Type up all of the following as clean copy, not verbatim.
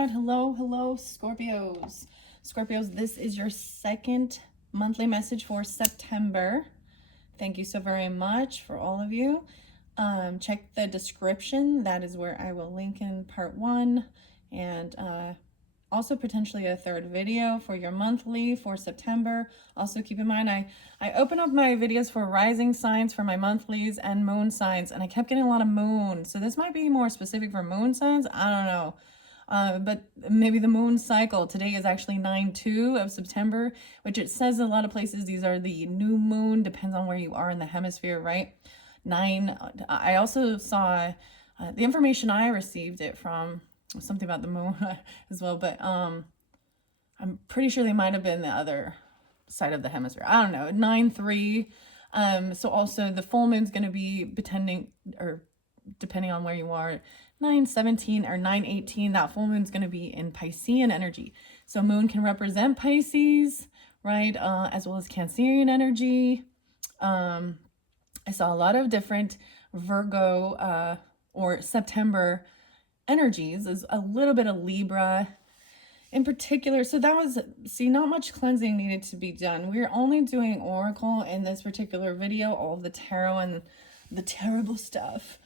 God. Hello, hello, Scorpios. Scorpios, this is your second monthly message for September. Thank you so very much for all of you. Check the description. That is where I will link in part 1 and also potentially a third video for your monthly for September. Also keep in mind, I open up my videos for rising signs for my monthlies and moon signs, and I kept getting a lot of moon. So this might be more specific for moon signs. I don't know. But maybe the moon cycle today is actually 9/2 of September, which it says in a lot of places these are the new moon, depends on where you are in the hemisphere, right? 9. I also saw the information I received it from something about the moon as well, but I'm pretty sure they might have been the other side of the hemisphere. I don't know. 9/3. So also the full moon's going to be depending on where you are, 9/17 or 9/18. That full moon's going to be in Piscean energy. So moon can represent Pisces, right? As well as Cancerian energy. I saw a lot of different Virgo or September energies, is a little bit of Libra in particular. So that was, not much cleansing needed to be done. We're only doing Oracle in this particular video. All of the tarot and the terrible stuff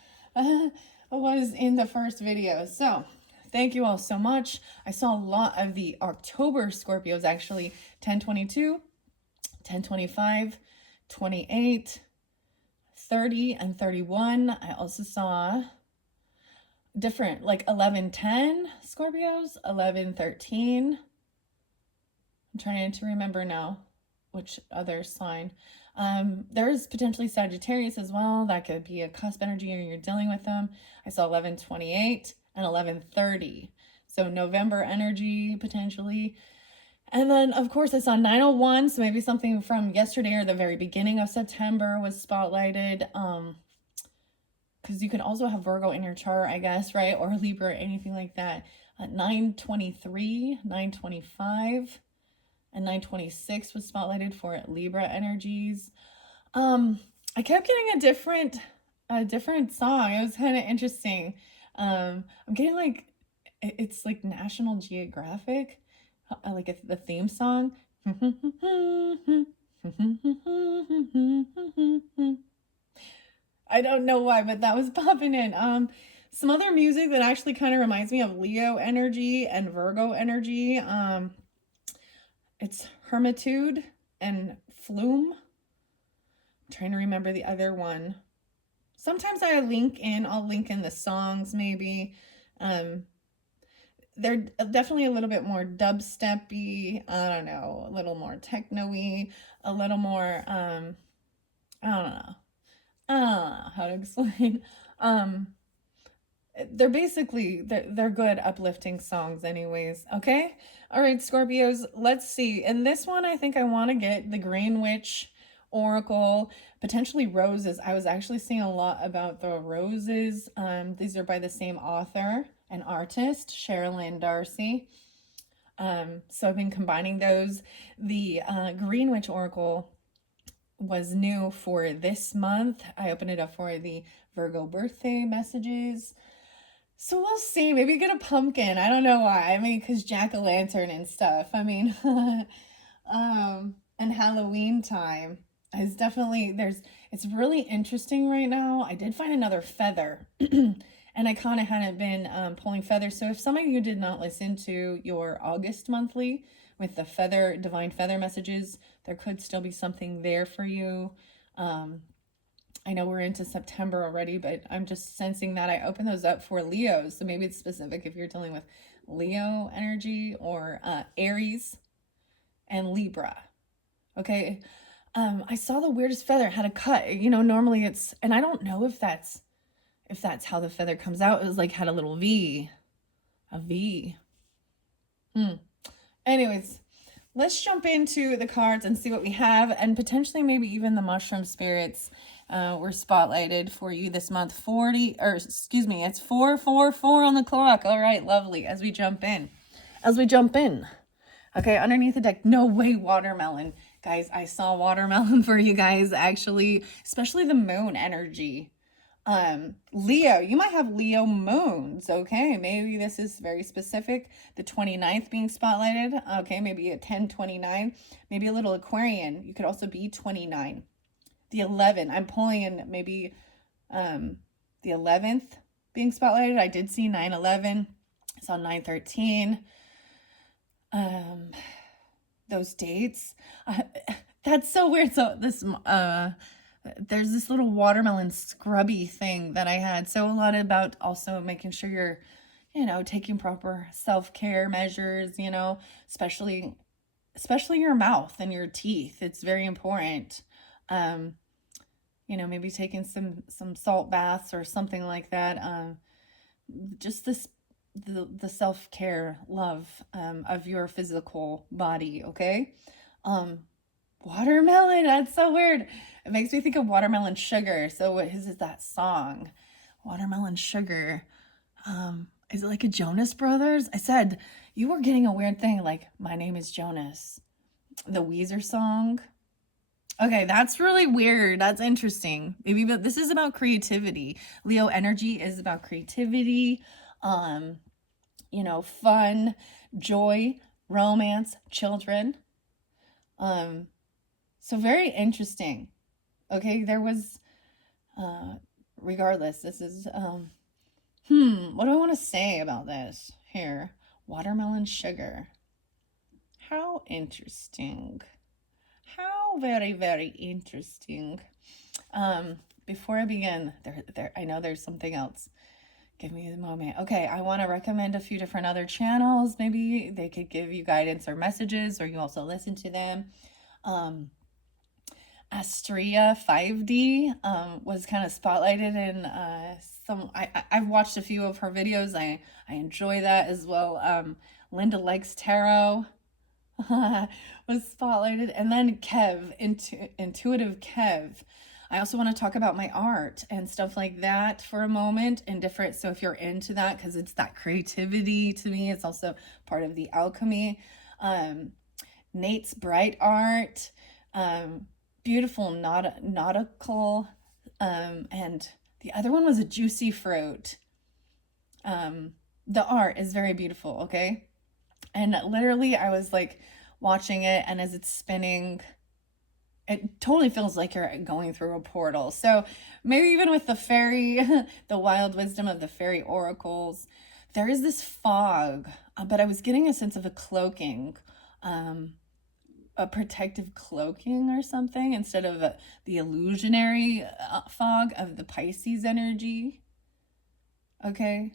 was in the first video. So thank you all so much. I saw a lot of the October Scorpios, actually 10/22, 10/25, 28, 30, and 31. I also saw different, like 11/10 Scorpios, 11/13. I'm trying to remember now which other sign. There's potentially Sagittarius as well. That could be a cusp energy or you're dealing with them. I saw 11/28 and 11/30. So November energy potentially. And then, of course, I saw 9/01. So maybe something from yesterday or the very beginning of September was spotlighted. Because you could also have Virgo in your chart, I guess, right? Or Libra, anything like that. 9/23, 9/25, and 9/26 was spotlighted for Libra energies. I kept getting a different song. It was kind of interesting. I'm getting like, it's like National Geographic, like the theme song. I don't know why, but that was popping in. Some other music that actually kind of reminds me of Leo energy and Virgo energy. It's Hermitude and Flume. I'm trying to remember the other one. Sometimes I'll link in the songs maybe. They're definitely a little bit more dubstep-y, I don't know, a little more techno-y, a little more, I don't know how to explain. They're basically, they're good uplifting songs anyways. Okay, all right, Scorpios, let's see. In this one, I think I want to get the Green Witch Oracle, potentially roses. I was actually seeing a lot about the roses. These are by the same author and artist, Sherilyn Darcy. So I've been combining those. The Green Witch Oracle was new for this month. I opened it up for the Virgo birthday messages. So we'll see. Maybe get a pumpkin. I don't know why. I mean, because jack-o'-lantern and stuff. I mean, and Halloween time is definitely, it's really interesting right now. I did find another feather. And I kind of hadn't been pulling feathers. So if some of you did not listen to your August monthly with the divine feather messages, there could still be something there for you. I know we're into September already, but I'm just sensing that I open those up for Leos. So maybe it's specific if you're dealing with Leo energy or Aries and Libra. Okay. I saw the weirdest feather. It had a cut. You know, normally it's, and I don't know if that's how the feather comes out. It was like, had a little V. A V. Anyways, let's jump into the cards and see what we have. And potentially maybe even the mushroom spirits were spotlighted for you this month. It's 4:44 on the clock. All right, lovely. As we jump in. Okay, underneath the deck. No way, watermelon. Guys, I saw watermelon for you guys, actually, especially the moon energy. Leo, you might have Leo moons. Okay, maybe this is very specific. The 29th being spotlighted. Okay, maybe a 1029, maybe a little Aquarian. You could also be 29. The 11, I'm pulling in maybe the 11th being spotlighted. I did see 9/11. I saw 9/13. Those dates. That's so weird. So this there's this little watermelon scrubby thing that I had. So a lot about also making sure you're, you know, taking proper self-care measures, you know, especially your mouth and your teeth. It's very important. You know, maybe taking some salt baths or something like that. Just the self-care love of your physical body, okay? Watermelon, that's so weird. It makes me think of Watermelon Sugar. So what is that song? Watermelon Sugar. Is it like a Jonas Brothers? I said, you were getting a weird thing like, my name is Jonas. The Weezer song. Okay, that's really weird. That's interesting. Maybe, but this is about creativity. Leo energy is about creativity, you know, fun, joy, romance, children. So very interesting. Okay, there was, regardless, this is, what do I want to say about this here? Watermelon Sugar. How interesting. How very, very interesting. Before I begin, I know there's something else. Give me a moment. Okay, I want to recommend a few different other channels. Maybe they could give you guidance or messages, or you also listen to them. Astria 5D was kind of spotlighted in I've watched a few of her videos. I enjoy that as well. Linda Likes Tarot was spotlighted, and then Kev, Intuitive Kev. I also want to talk about my art and stuff like that for a moment, and different. So if you're into that, because it's that creativity to me, it's also part of the alchemy. Nate's Bright Art, beautiful nautical, and the other one was a Juicy Fruit. The art is very beautiful, okay? And literally I was like watching it, and as it's spinning, it totally feels like you're going through a portal. So maybe even with the fairy, the wild wisdom of the fairy oracles, there is this fog, but I was getting a sense of a cloaking, a protective cloaking or something, instead of the illusionary fog of the Pisces energy. Okay.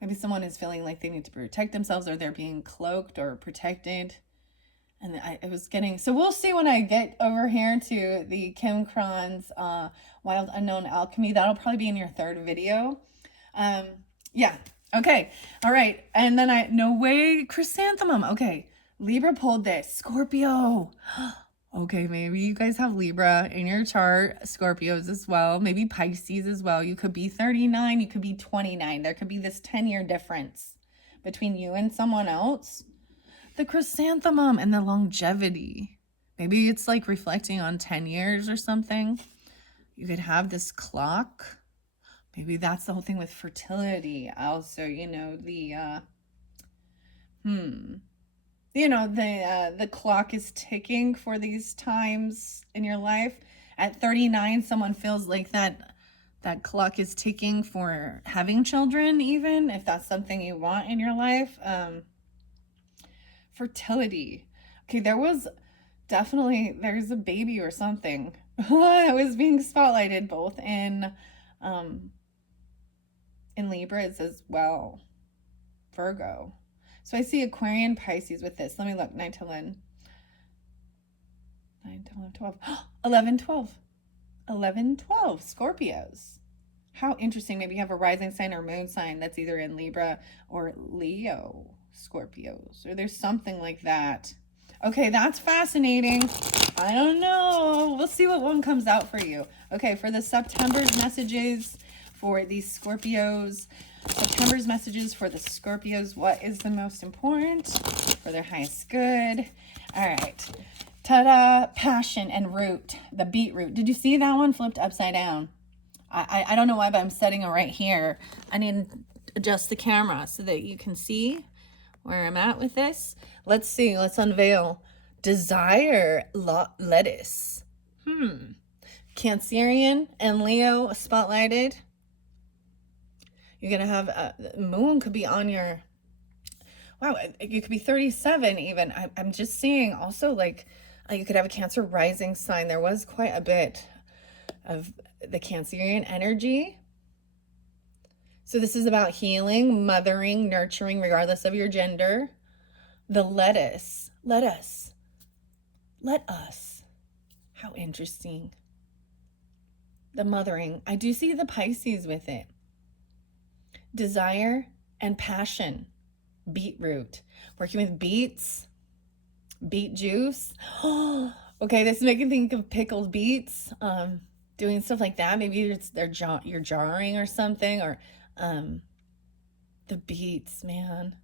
Maybe someone is feeling like they need to protect themselves, or they're being cloaked or protected. And it was getting, so we'll see when I get over here to the Kim Cron's Wild Unknown Alchemy. That'll probably be in your third video. Yeah. Okay. All right. And then no way, chrysanthemum. Okay. Libra pulled this. Scorpio. Okay, maybe you guys have Libra in your chart, Scorpios as well, maybe Pisces as well. You could be 39, you could be 29. There could be this 10-year difference between you and someone else. The chrysanthemum and the longevity. Maybe it's like reflecting on 10 years or something. You could have this clock. Maybe that's the whole thing with fertility. Also, you know, you know, the clock is ticking for these times in your life. At 39, someone feels like that clock is ticking for having children, even if that's something you want in your life. Fertility. Okay, there's a baby or something that was being spotlighted both in Libras as well. Virgo. So I see Aquarian, Pisces with this. Let me look. 9 to 11. 9 to 11, 12. 11, 12. 11, 12. Scorpios. How interesting. Maybe you have a rising sign or moon sign that's either in Libra or Leo. Scorpios. Or there's something like that. Okay, that's fascinating. I don't know. We'll see what one comes out for you. Okay, for the September's messages for these Scorpios. September's messages for the Scorpios. What is the most important for their highest good? All right. Ta-da! Passion and root. The beetroot. Did you see that one flipped upside down? I don't know why, but I'm setting it right here. I need to adjust the camera so that you can see where I'm at with this. Let's see. Let's unveil. Desire lettuce. Cancerian and Leo spotlighted. You're going to have moon could be on your, wow, you could be 37 even. I'm just seeing also like you could have a Cancer rising sign. There was quite a bit of the Cancerian energy. So this is about healing, mothering, nurturing, regardless of your gender. The lettuce. Let us. How interesting. The mothering. I do see the Pisces with it. Desire and passion. Beetroot. Working with beets. Beet juice. Okay, this is making me think of pickled beets. Doing stuff like that. Maybe you're jarring or something, or the beets, man.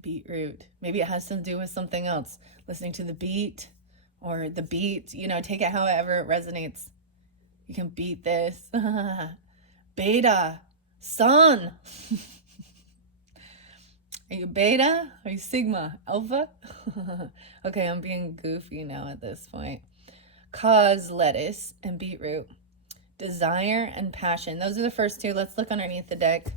Beetroot. Maybe it has to do with something else. Listening to the beat or the beat, you know, take it however it resonates. You can beat this. Beta. Sun. Are you beta? Are you sigma? Alpha? Okay, I'm being goofy now at this point. Cause, lettuce, and beetroot. Desire and passion. Those are the first two. Let's look underneath the deck.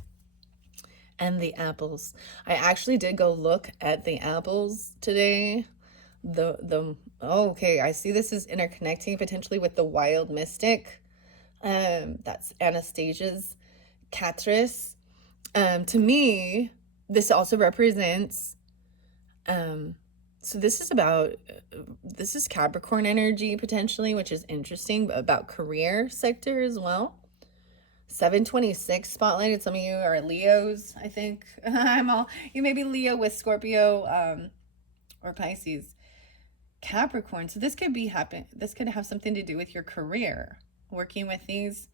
And the apples. I actually did go look at the apples today. Okay, I see this is interconnecting potentially with the wild mystic. That's Anastasia's Catris. To me, this also represents, so this is Capricorn energy potentially, which is interesting, about career sector as well. 726 spotlighted. Some of you are Leos, I think. You may be Leo with Scorpio, or Pisces. Capricorn. So this could have something to do with your career, working with these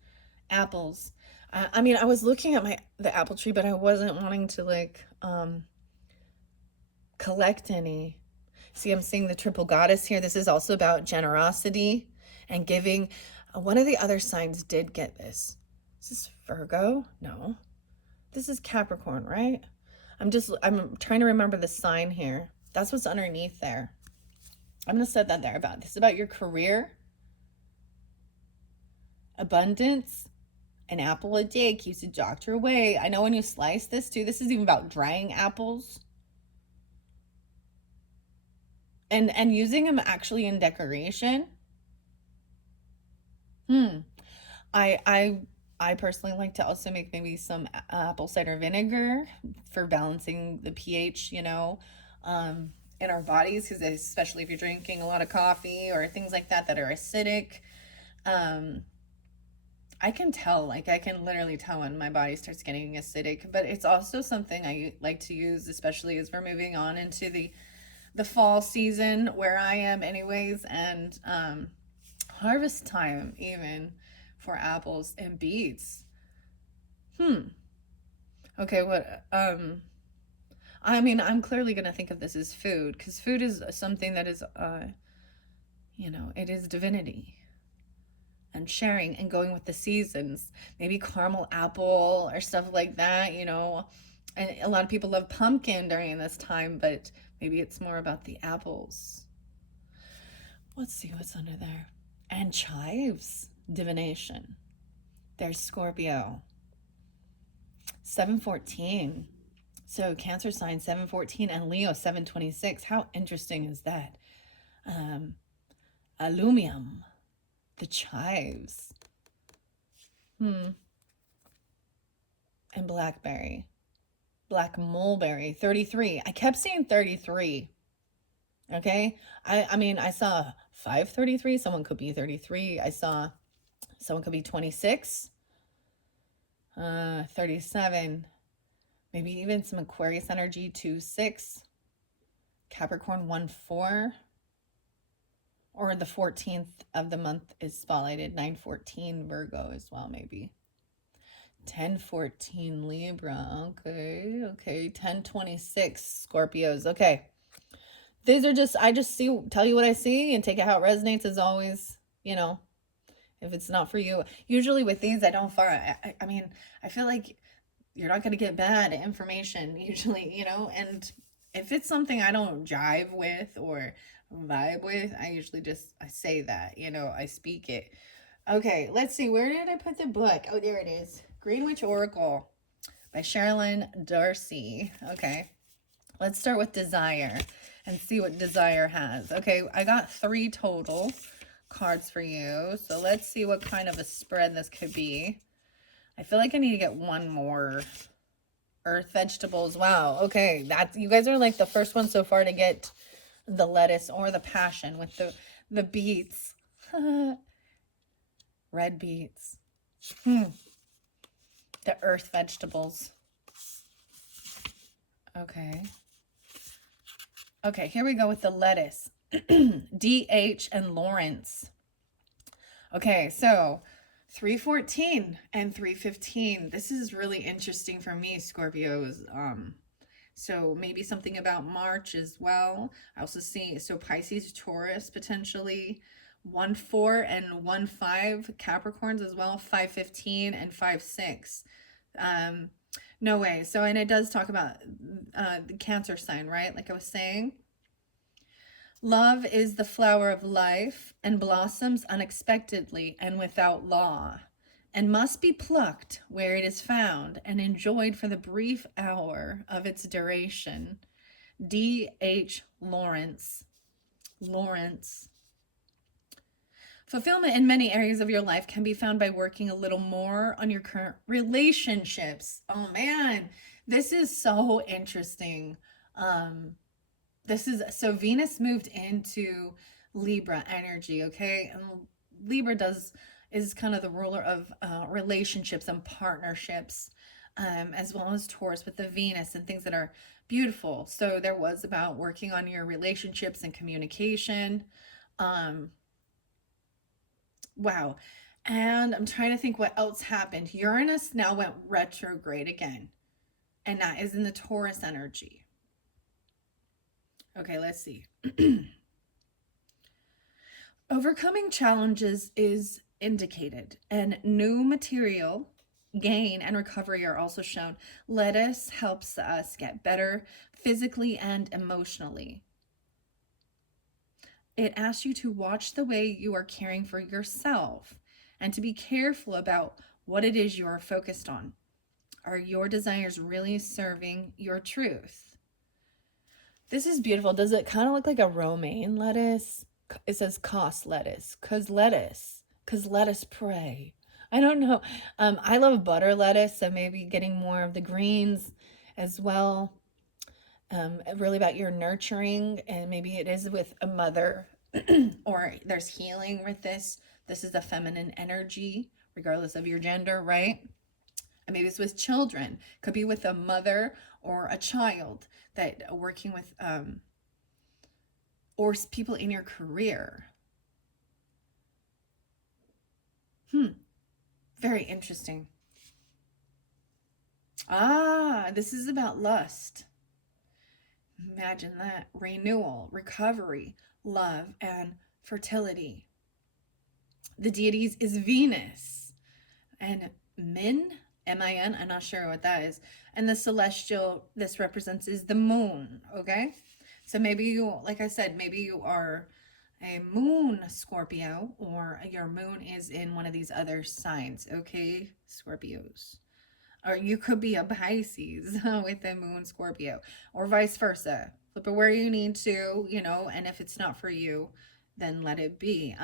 apples. I mean, I was looking at the apple tree, but I wasn't wanting to like collect any. See, I'm seeing the triple goddess here. This is also about generosity and giving. One of the other signs did get this. Is this Virgo? No. This is Capricorn, right? I'm trying to remember the sign here. That's what's underneath there. I'm going to set that there about. This is about your career, abundance, an apple a day keeps the doctor away. I know when you slice this too, this is even about drying apples. And using them actually in decoration. I personally like to also make maybe some apple cider vinegar for balancing the pH, you know, in our bodies, because especially if you're drinking a lot of coffee or things like that are acidic. I can tell, like I can literally tell when my body starts getting acidic, but it's also something I like to use, especially as we're moving on into the fall season where I am anyways, and harvest time even for apples and beets. Okay, what I mean, I'm clearly going to think of this as food, because food is something that is you know, it is divinity and sharing and going with the seasons. Maybe caramel apple or stuff like that, you know. And a lot of people love pumpkin during this time, but maybe it's more about the apples. Let's see what's under there. And chives, divination. There's Scorpio. 714. So Cancer sign 714 and Leo 726. How interesting is that? Aluminum. The chives. And blackberry. Black mulberry. 33. I kept seeing 33. Okay? I mean, I saw 533. Someone could be 33. I saw someone could be 26. 37. Maybe even some Aquarius energy. 2-6. Capricorn 1-4. Or the 14th of the month is spotlighted. 9-14 Virgo as well, maybe. 10-14 Libra. Okay. 10-26 Scorpios. Okay. These are just, tell you what I see and take it how it resonates as always, you know. if it's not for you. Usually with these, I don't far. I mean, I feel like you're not going to get bad information usually, you know, and if it's something I don't jive with or vibe with, I usually just, I say that, you know, I speak it. Okay, let's see. Where did I put the book? Oh, there it is. Green Witch Oracle by Sherilyn Darcy. Okay, let's start with desire and see what desire has. Okay, I got 3 total cards for you. So let's see what kind of a spread this could be. I feel like I need to get one more. Earth vegetables. Wow. Okay, that's, you guys are like the first one so far to get the lettuce or the passion with the beets. Red beets. The earth vegetables. Okay. Okay, here we go with the lettuce. DH and Lawrence. Okay, so 314 and 315. This is really interesting for me, Scorpios. So maybe something about March as well. I also see, so Pisces, Taurus, potentially 1-4 and 1-5 Capricorns as well, 5-15 and 5-6. No way. So, and it does talk about the Cancer sign, right? Like I was saying. Love is the flower of life and blossoms unexpectedly and without law, and must be plucked where it is found and enjoyed for the brief hour of its duration. D.H. Lawrence. Fulfillment in many areas of your life can be found by working a little more on your current relationships. Oh man, this is so interesting. So Venus moved into Libra energy, okay? And Libra is kind of the ruler of relationships and partnerships, as well as Taurus with the Venus and things that are beautiful. So there was about working on your relationships and communication. Wow. And I'm trying to think what else happened. Uranus now went retrograde again, and that is in the Taurus energy. Okay, let's see. Overcoming challenges is indicated, and new material gain and recovery are also shown. Lettuce helps us get better physically and emotionally. It asks you to watch the way you are caring for yourself and to be careful about what it is you are focused on. Are your desires really serving your truth? This is beautiful. Does it kind of look like a romaine lettuce? It says cost lettuce, cause lettuce pray. I don't know. I love butter lettuce, so maybe getting more of the greens as well. Really about your nurturing, and maybe it is with a mother or there's healing with this. This is the feminine energy, regardless of your gender, right? And maybe it's with children. Could be with a mother or a child that working with, or people in your career. Very interesting. This is about lust. Imagine that. Renewal, recovery, love, and fertility. The deities is Venus and Min, M-I-N, I'm not sure what that is. And the celestial this represents is the moon, okay? So maybe you, like I said, maybe you are a moon Scorpio, or your moon is in one of these other signs, okay, Scorpios? Or you could be a Pisces with a moon Scorpio, or vice versa. Flip it where you need to, you know, and if it's not for you, then let it be.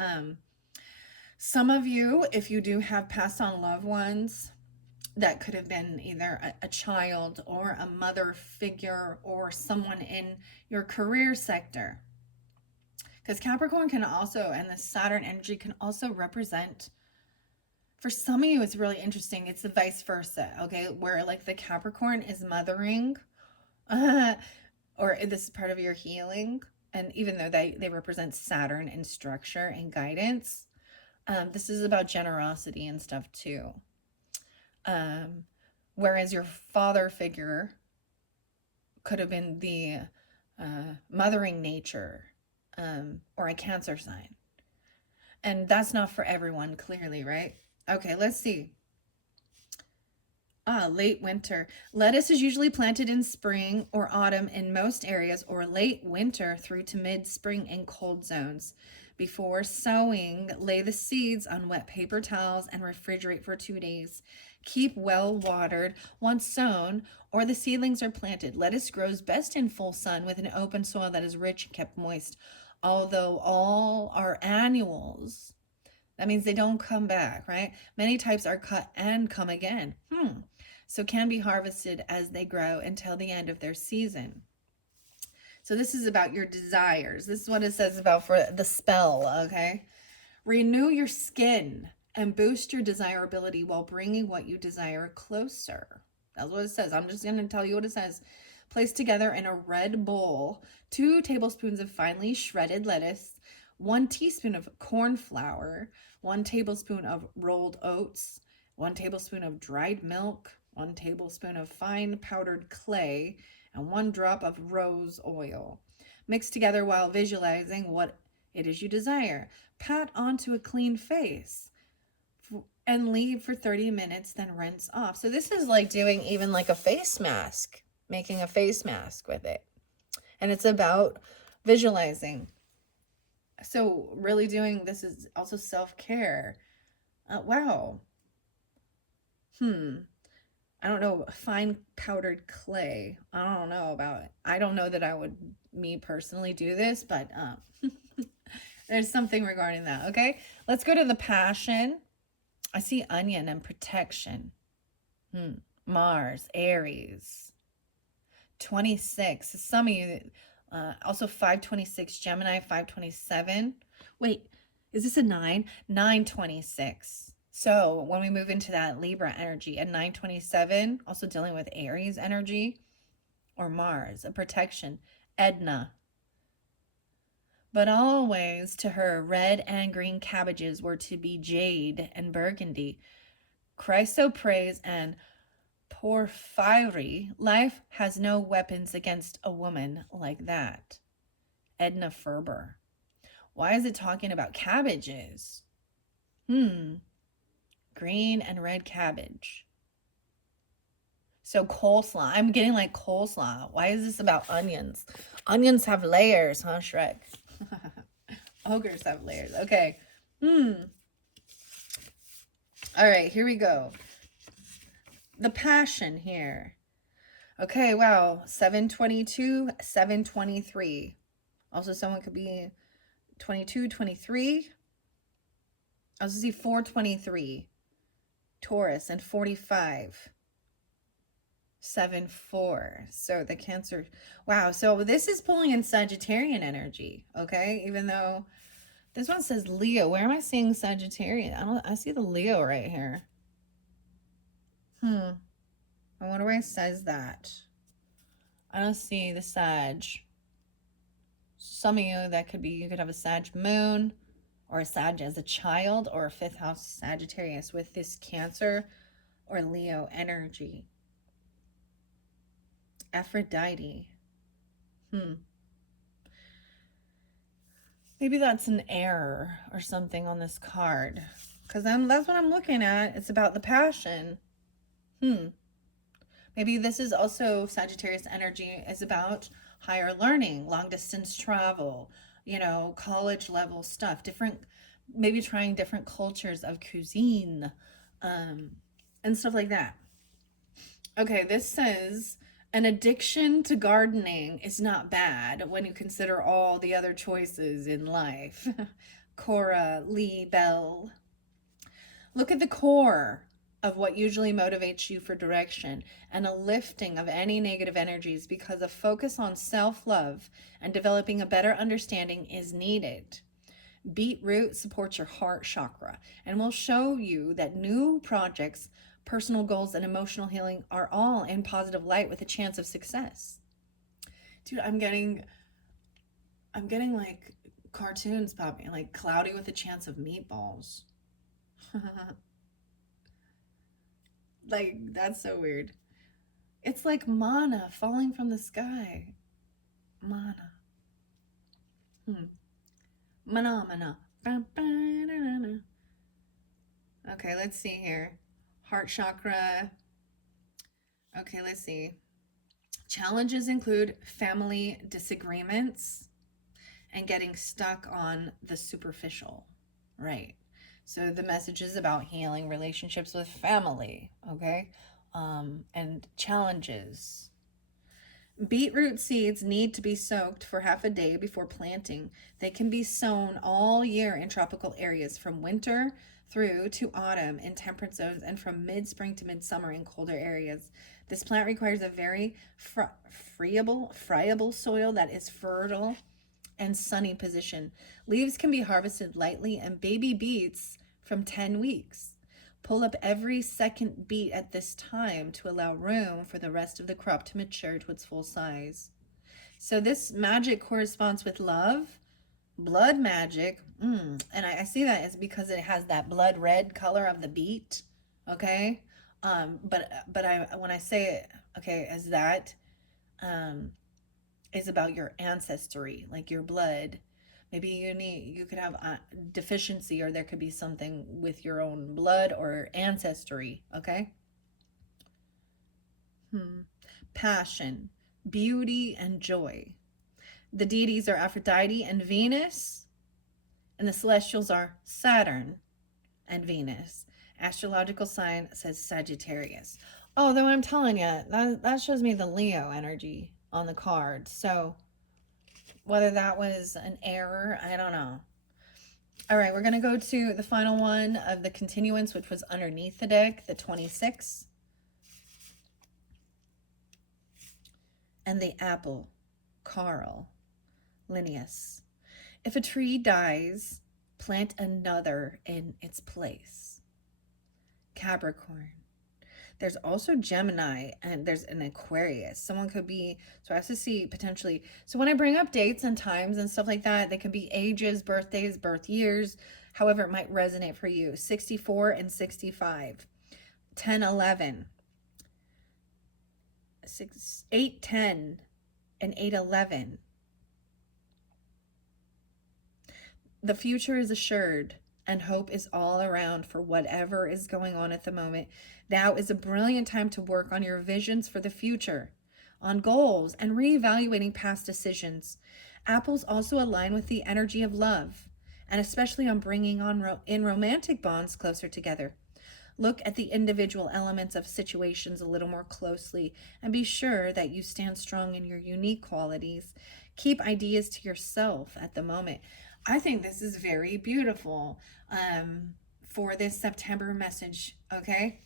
Some of you, if you do have passed on loved ones, that could have been either a child or a mother figure or someone in your career sector. Because Capricorn can also, and the Saturn energy can also represent, for some of you, it's really interesting. It's the vice versa, okay? Where like the Capricorn is mothering, or this is part of your healing. And even though they represent Saturn and structure and guidance, this is about generosity and stuff too. Whereas your father figure could have been the mothering nature, or a Cancer sign. And that's not for everyone, clearly, right? Okay, let's see. Late winter. Lettuce is usually planted in spring or autumn in most areas, or late winter through to mid-spring in cold zones. Before sowing, lay the seeds on wet paper towels and refrigerate for 2 days. Keep well watered once sown or the seedlings are planted. Lettuce grows best in full sun with an open soil that is rich and kept moist. Although all are annuals, that means they don't come back, right? Many types are cut and come again. So can be harvested as they grow until the end of their season. So this is about your desires. This is what it says about for the spell, okay? Renew your skin and boost your desirability while bringing what you desire closer. That's what it says. I'm just going to tell you what it says. Place together in a red bowl 2 tablespoons of finely shredded lettuce, 1 teaspoon of corn flour, 1 tablespoon of rolled oats, 1 tablespoon of dried milk, 1 tablespoon of fine powdered clay, and 1 drop of rose oil. Mix together while visualizing what it is you desire. Pat onto a clean face and leave for 30 minutes, then rinse off. So this is like doing even like a face mask, making a face mask with it. And it's about visualizing. So really doing this is also self-care. Wow. I don't know, fine powdered clay. I don't know about it. I don't know that I would, me personally, do this, but there's something regarding that, okay? Let's go to the passion. I see onion and protection. Mars, Aries. 26. Some of you, also 526, Gemini, 527. Wait, is this a 9? 926. So when we move into that Libra energy at 927, also dealing with Aries energy or Mars, a protection, Edna. But always to her, red and green cabbages were to be jade and burgundy, chrysoprase and porphyry. Life has no weapons against a woman like that. Edna Ferber. Why is it talking about cabbages? Green and red cabbage. So coleslaw. I'm getting like coleslaw. Why is this about onions? Onions have layers, huh, Shrek? Ogres have layers. Okay. All right, here we go. The passion here. Okay, wow. 722, 723. Also, someone could be 22, 23. I also see 423. Taurus and 45. 7-4. So the Cancer. Wow. So this is pulling in Sagittarian energy. Okay. Even though this one says Leo. Where am I seeing Sagittarian? I see the Leo right here. I wonder why it says that. I don't see the Sag. Some of you, that could be, you could have a Sag moon or a Sag as a child or a 5th house Sagittarius with this Cancer or Leo energy. Aphrodite. Maybe that's an error or something on this card. Because that's what I'm looking at. It's about the passion. Maybe this is also Sagittarius energy is about higher learning, long distance travel, college level stuff, maybe trying different cultures of cuisine, and stuff like that. Okay, this says an addiction to gardening is not bad when you consider all the other choices in life. Cora Lee Bell. Look at the core of what usually motivates you for direction and a lifting of any negative energies, because a focus on self-love and developing a better understanding is needed. Beetroot supports your heart chakra and will show you that new projects, personal goals, and emotional healing are all in positive light with a chance of success. Dude, I'm getting like cartoons popping, like cloudy with a chance of meatballs. Like, that's so weird. It's like manna falling from the sky. Manna. Mana. Okay, let's see here. Heart chakra. Okay, let's see. Challenges include family disagreements and getting stuck on the superficial, right? So the message is about healing relationships with family, okay? And challenges. Beetroot seeds need to be soaked for half a day before planting. They can be sown all year in tropical areas from winter through to autumn in temperate zones and from mid-spring to midsummer in colder areas. This plant requires a very friable soil that is fertile and sunny position. Leaves can be harvested lightly and baby beets from 10 weeks. Pull up every second beet at this time to allow room for the rest of the crop to mature to its full size. So this magic corresponds with love, blood magic, and I see that is because it has that blood red color of the beet. Okay, but I when I say it, okay, as that is about your ancestry, like your blood. Maybe you could have a deficiency, or there could be something with your own blood or ancestry. Okay. Passion, beauty, and joy. The deities are Aphrodite and Venus, and the celestials are Saturn and Venus. Astrological sign says Sagittarius. Although I'm telling you, that shows me the Leo energy on the card. So whether that was an error, I don't know. All right, we're going to go to the final one of the continuance, which was underneath the deck, the 26. And the apple, Carl, Linnaeus. If a tree dies, plant another in its place. Capricorn. There's also Gemini, and there's an Aquarius. Someone could be, so I have to see potentially. So when I bring up dates and times and stuff like that, they could be ages, birthdays, birth years, however it might resonate for you. 64 and 65, 10, 11, 8, 10, and 8, 11. The future is assured, and hope is all around for whatever is going on at the moment. Now is a brilliant time to work on your visions for the future, on goals, and reevaluating past decisions. Apples also align with the energy of love, and especially on bringing on in romantic bonds closer together. Look at the individual elements of situations a little more closely and be sure that you stand strong in your unique qualities. Keep ideas to yourself at the moment. I think this is very beautiful for this September message, okay?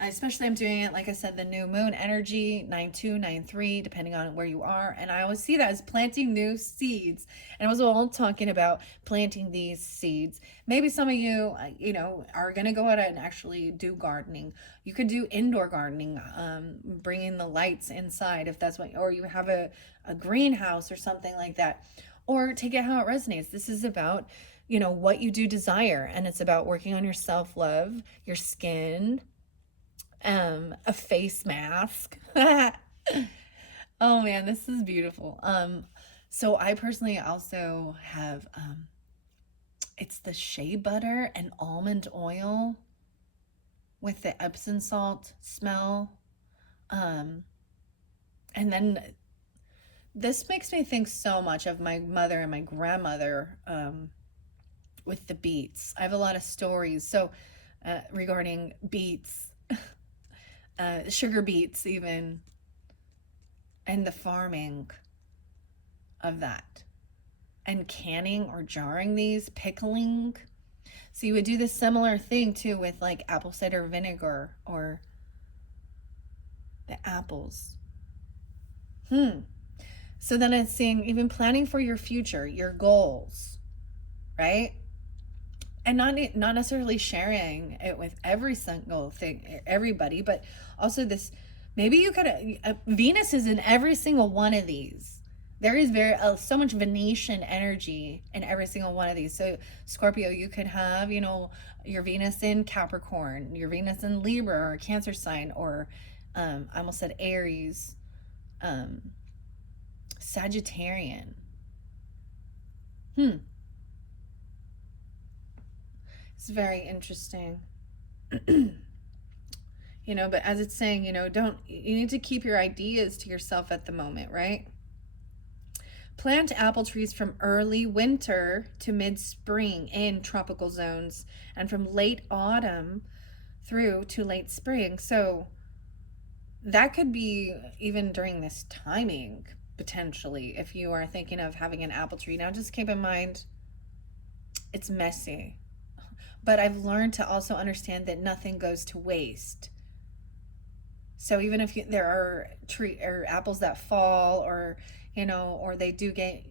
Especially I'm doing it, like I said, the new moon energy, 9-2, 9-3, depending on where you are. And I always see that as planting new seeds. And I was all talking about planting these seeds. Maybe some of you, are going to go out and actually do gardening. You could do indoor gardening, bringing the lights inside if that's what, or you have a greenhouse or something like that. Or take it how it resonates. This is about, what you do desire. And it's about working on your self-love, your skin, a face mask. Oh man, this is beautiful. So I personally also have, it's the shea butter and almond oil with the Epsom salt smell. And then this makes me think so much of my mother and my grandmother, with the beets. I have a lot of stories. So, regarding beets, sugar beets even, and the farming of that, and canning or jarring these, pickling. So you would do this similar thing too with like apple cider vinegar or the apples. So then it's saying even planning for your future, your goals, right? And not necessarily sharing it with every single thing, everybody, but also this, maybe you could, Venus is in every single one of these. There is so much Venetian energy in every single one of these. So Scorpio, you could have, your Venus in Capricorn, your Venus in Libra or Cancer sign, or I almost said Aries, Sagittarian. It's very interesting. You know, but as it's saying, you know, you need to keep your ideas to yourself at the moment, right? Plant apple trees from early winter to mid-spring in tropical zones and from late autumn through to late spring. So that could be even during this timing, potentially, if you are thinking of having an apple tree. Now, just keep in mind, it's messy. But I've learned to also understand that nothing goes to waste. So even if there are tree or apples that fall, or you know, or they do get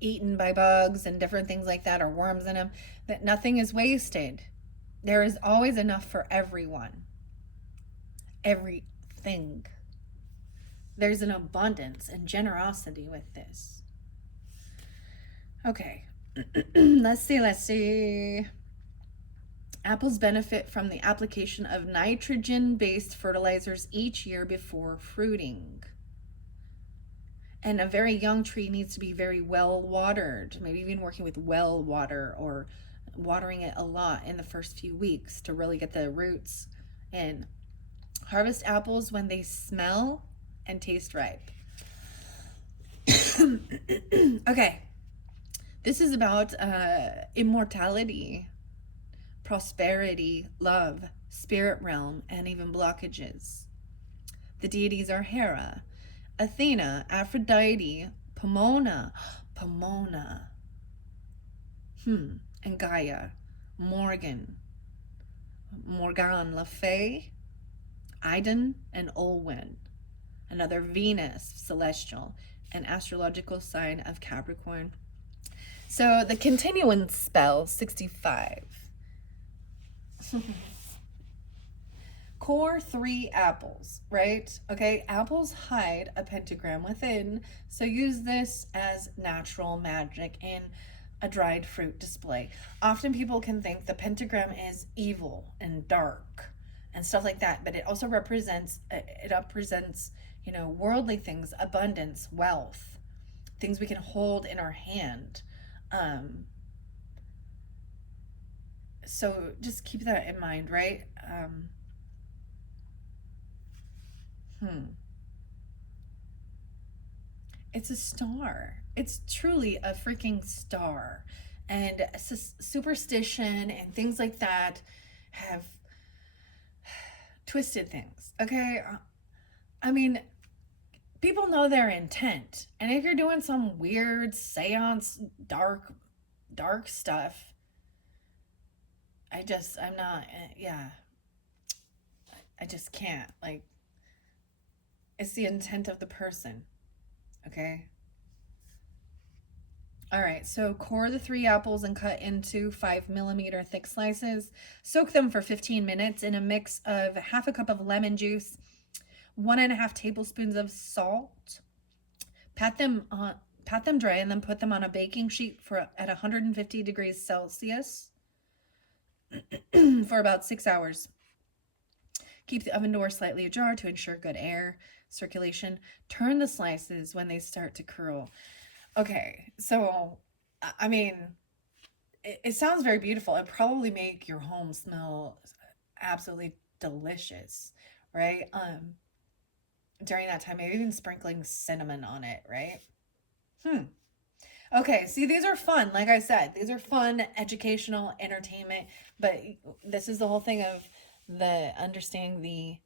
eaten by bugs and different things like that, or worms in them, that nothing is wasted. There is always enough for everyone. Everything. There's an abundance and generosity with this. Okay. Let's see. Apples benefit from the application of nitrogen-based fertilizers each year before fruiting. And a very young tree needs to be very well watered, maybe even working with well water or watering it a lot in the first few weeks to really get the roots in. Harvest apples when they smell and taste ripe. Okay. This is about immortality, prosperity, love, spirit realm, and even blockages. The deities are Hera, Athena, Aphrodite, Pomona, and Gaia, Morgan, Le Fay, Idun, and Olwen. Another Venus, celestial, and astrological sign of Capricorn. So the continuance spell, 65. Core 3 apples, right? Okay, apples hide a pentagram within, so use this as natural magic in a dried fruit display. Often people can think the pentagram is evil and dark and stuff like that, but it also represents, you know, worldly things, abundance, wealth, things we can hold in our hand. So just keep that in mind, right? It's a star. It's truly a freaking star. And superstition and things like that have twisted things, okay? I mean, people know their intent. And if you're doing some weird seance, dark stuff, I'm not, yeah. I just can't. Like, it's the intent of the person, okay? All right, so core the 3 apples and cut into 5mm thick slices. Soak them for 15 minutes in a mix of half a cup of lemon juice, 1.5 tablespoons of salt. Pat them dry and then put them on a baking sheet at 150 degrees Celsius for about 6 hours. Keep the oven door slightly ajar to ensure good air circulation. Turn the slices when they start to curl. Okay, so, I mean, it sounds very beautiful. It'd probably make your home smell absolutely delicious, right? During that time, maybe even sprinkling cinnamon on it, right? Okay, see, these are fun. Like I said, these are fun, educational, entertainment, but this is the whole thing of the understanding the,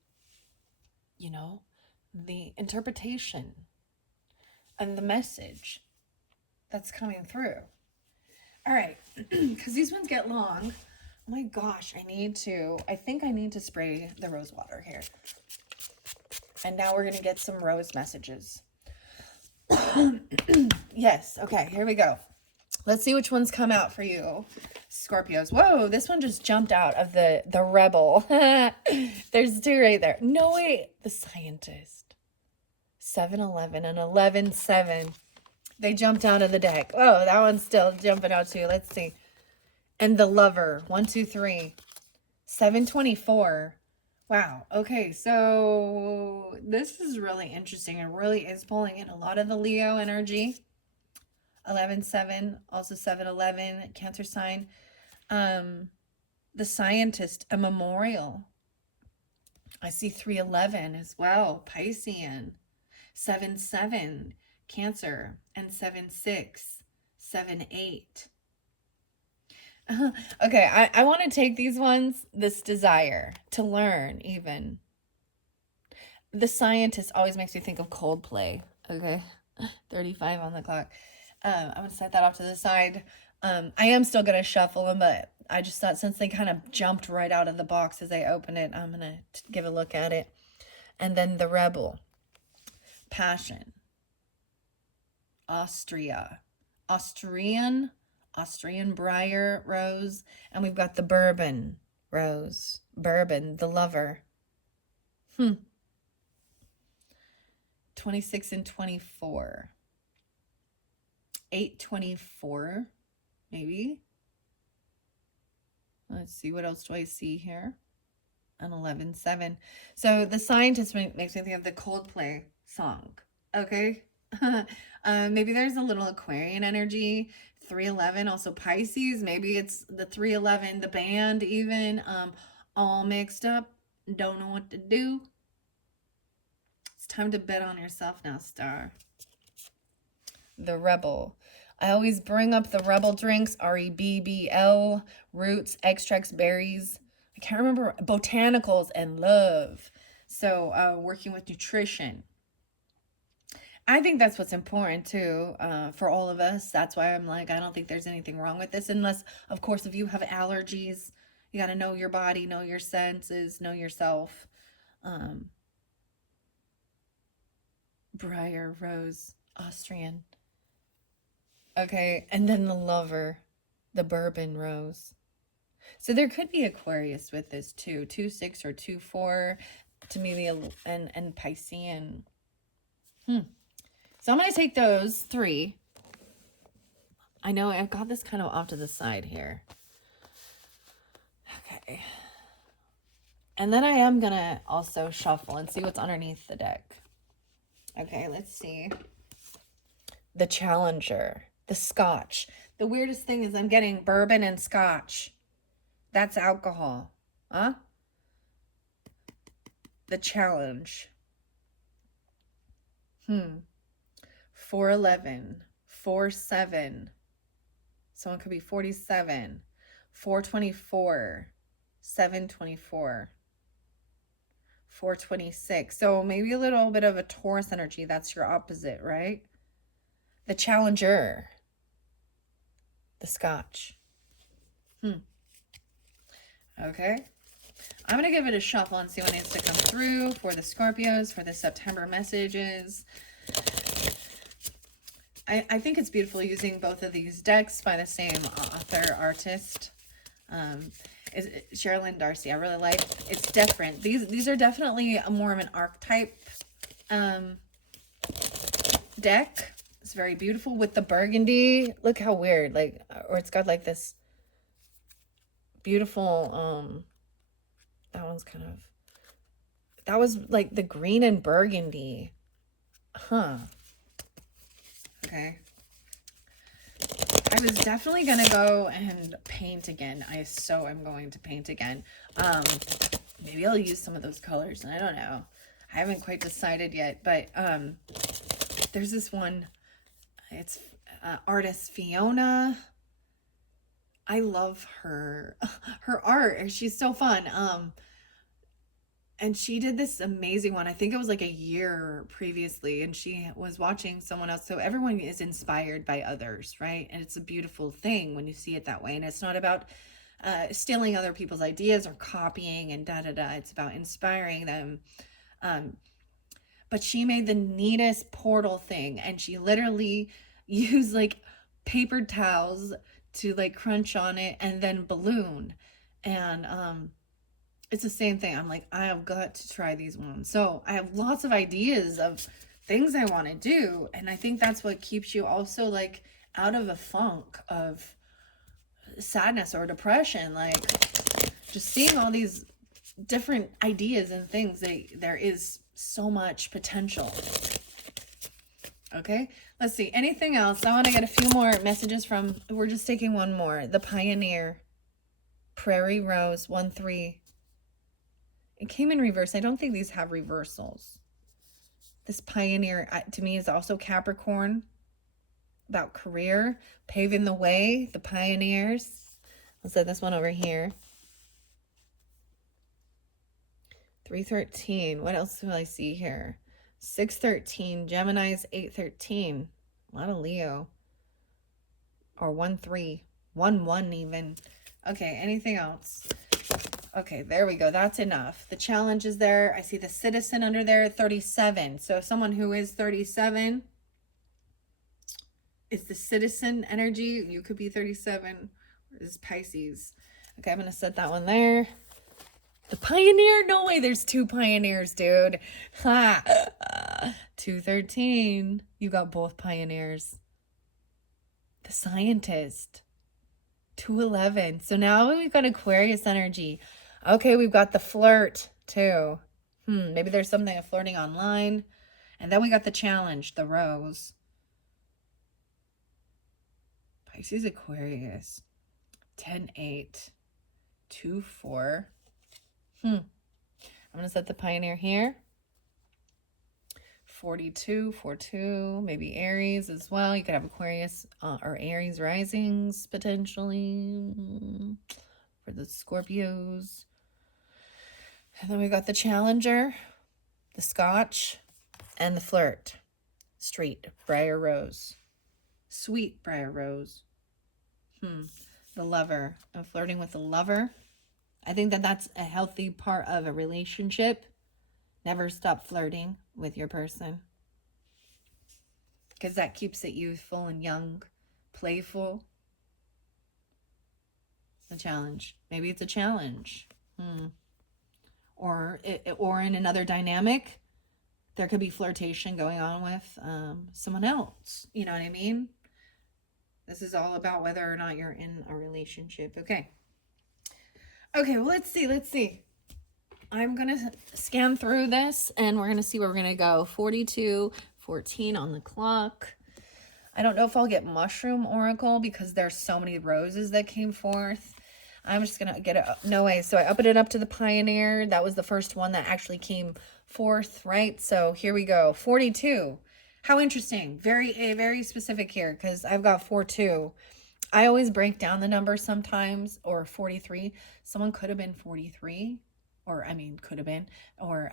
you know, the interpretation and the message that's coming through. All right, because these ones get long. Oh my gosh, I think I need to spray the rose water here. And now we're going to get some rose messages. Yes, okay, here we go. Let's see which ones come out for you, Scorpios. Whoa, this one just jumped out of the rebel. There's 2 right there. No, wait, the scientist. 7-11 and 11-7. They jumped out of the deck. Oh, that one's still jumping out too. Let's see. And the lover. 1, 2, 3. 7-24. Wow. Okay, so this is really interesting. It really is pulling in a lot of the Leo energy. 11-7, also 7-11, Cancer sign. The Scientist, a memorial. I see 311 as well, Piscean. 7-7, Cancer, and 7-6, 7-8. Okay, I want to take these ones, this desire to learn even. The Scientist always makes me think of Coldplay, okay? 35 on the clock. I'm going to set that off to the side. I am still going to shuffle them, but I just thought since they kind of jumped right out of the box as I opened it, I'm going to give a look at it. And then the Rebel. Passion. Austrian briar rose, and we've got the bourbon rose. Bourbon, the lover. 26 and 24. 8-24, maybe. Let's see, what else do I see here? An 11-7. So the Scientist makes me think of the Coldplay song. Okay. Maybe there's a little Aquarian energy. 311, also Pisces. Maybe it's the 311, the band even, all mixed up. Don't know what to do. It's time to bet on yourself now, Star. The Rebel. I always bring up the Rebel drinks, REBBL, roots, extracts, berries. I can't remember, botanicals, and love. So working with nutrition. I think that's what's important too, for all of us. That's why I'm like, I don't think there's anything wrong with this, unless, of course, if you have allergies, you got to know your body, know your senses, know yourself. Briar, rose, Austrian. Okay, and then the lover, the bourbon rose. So there could be Aquarius with this too. 2-6 or 2-4 to me, and Piscean. So I'm going to take those 3. I know I've got this kind of off to the side here. Okay. And then I am going to also shuffle and see what's underneath the deck. Okay, let's see. The Challenger. The Scotch. The weirdest thing is I'm getting bourbon and Scotch. That's alcohol. Huh? The Challenge. 411. 4-7. Someone could be 47. 4-24. 7-24. 4-26. So maybe a little bit of a Taurus energy. That's your opposite, right? The Challenger. The Scotch. Okay. I'm going to give it a shuffle and see what needs to come through for the Scorpios, for the September messages. I think it's beautiful using both of these decks by the same author, artist. Is Sherilyn Darcy. I really like. It's different. These are definitely more of an archetype deck. It's very beautiful with the burgundy. Look how weird, like, or it's got like this beautiful, that one's kind of, that was like the green and burgundy. Okay. I was definitely going to go and paint again. I am going to paint again. Maybe I'll use some of those colors. I don't know. I haven't quite decided yet, but there's this one. It's artist Fiona. I love her. Her art. She's so fun. And she did this amazing one. I think it was like a year previously, and she was watching someone else. So everyone is inspired by others, right? And it's a beautiful thing when you see it that way. And it's not about stealing other people's ideas or copying and da-da-da. It's about inspiring them. But she made the neatest portal thing, and she literally used like paper towels to like crunch on it and then balloon. And it's the same thing. I'm like, I have got to try these ones. So I have lots of ideas of things I want to do. And I think that's what keeps you also like out of a funk of sadness or depression. Like just seeing all these different ideas and things, there is so much potential. Okay, let's see. Anything else? I want to get a few more messages from, we're just taking one more. The Pioneer. Prairie Rose, 1-3. It came in reverse. I don't think these have reversals. This Pioneer, to me, is also Capricorn. About career, paving the way, the pioneers. Let's set this one over here. 313. What else do I see here? 613. Gemini's 813. A lot of Leo. Or 1-3. 1-1 even. Okay, anything else? Okay, there we go. That's enough. The challenge is there. I see the Citizen under there, 37. So someone who is 37 is the Citizen energy. You could be 37. This is Pisces. Okay, I'm going to set that one there. The Pioneer? No way, there's 2 Pioneers, dude. Ha! 213. You got both Pioneers. The Scientist. 211. So now we've got Aquarius energy. Okay, we've got the Flirt, too. Maybe there's something of flirting online. And then we got the Challenge, the Rose. Pisces, Aquarius. 10-8. 2-4. I'm going to set the Pioneer here. 42, 4-2, maybe Aries as well. You could have Aquarius or Aries risings potentially for the Scorpios. And then we got the Challenger, the Scotch, and the Flirt. Street, Briar Rose. Sweet Briar Rose. The Lover. I'm flirting with the Lover. I think that that's a healthy part of a relationship. Never stop flirting with your person. Because that keeps it youthful and young, playful. The Challenge. Maybe it's a challenge. Or in another dynamic, there could be flirtation going on with someone else. You know what I mean? This is all about whether or not you're in a relationship. Okay. Okay, well, let's see. I'm going to scan through this, and we're going to see where we're going to go. 42, 14 on the clock. I don't know if I'll get Mushroom Oracle because there's so many roses that came forth. I'm just going to get it. No way. So I opened it up to the Pioneer. That was the first one that actually came forth, right? So here we go. 42. How interesting. Very specific here because I've got 4-2. I always break down the numbers sometimes, or 43. Someone could have been 43, or could have been, or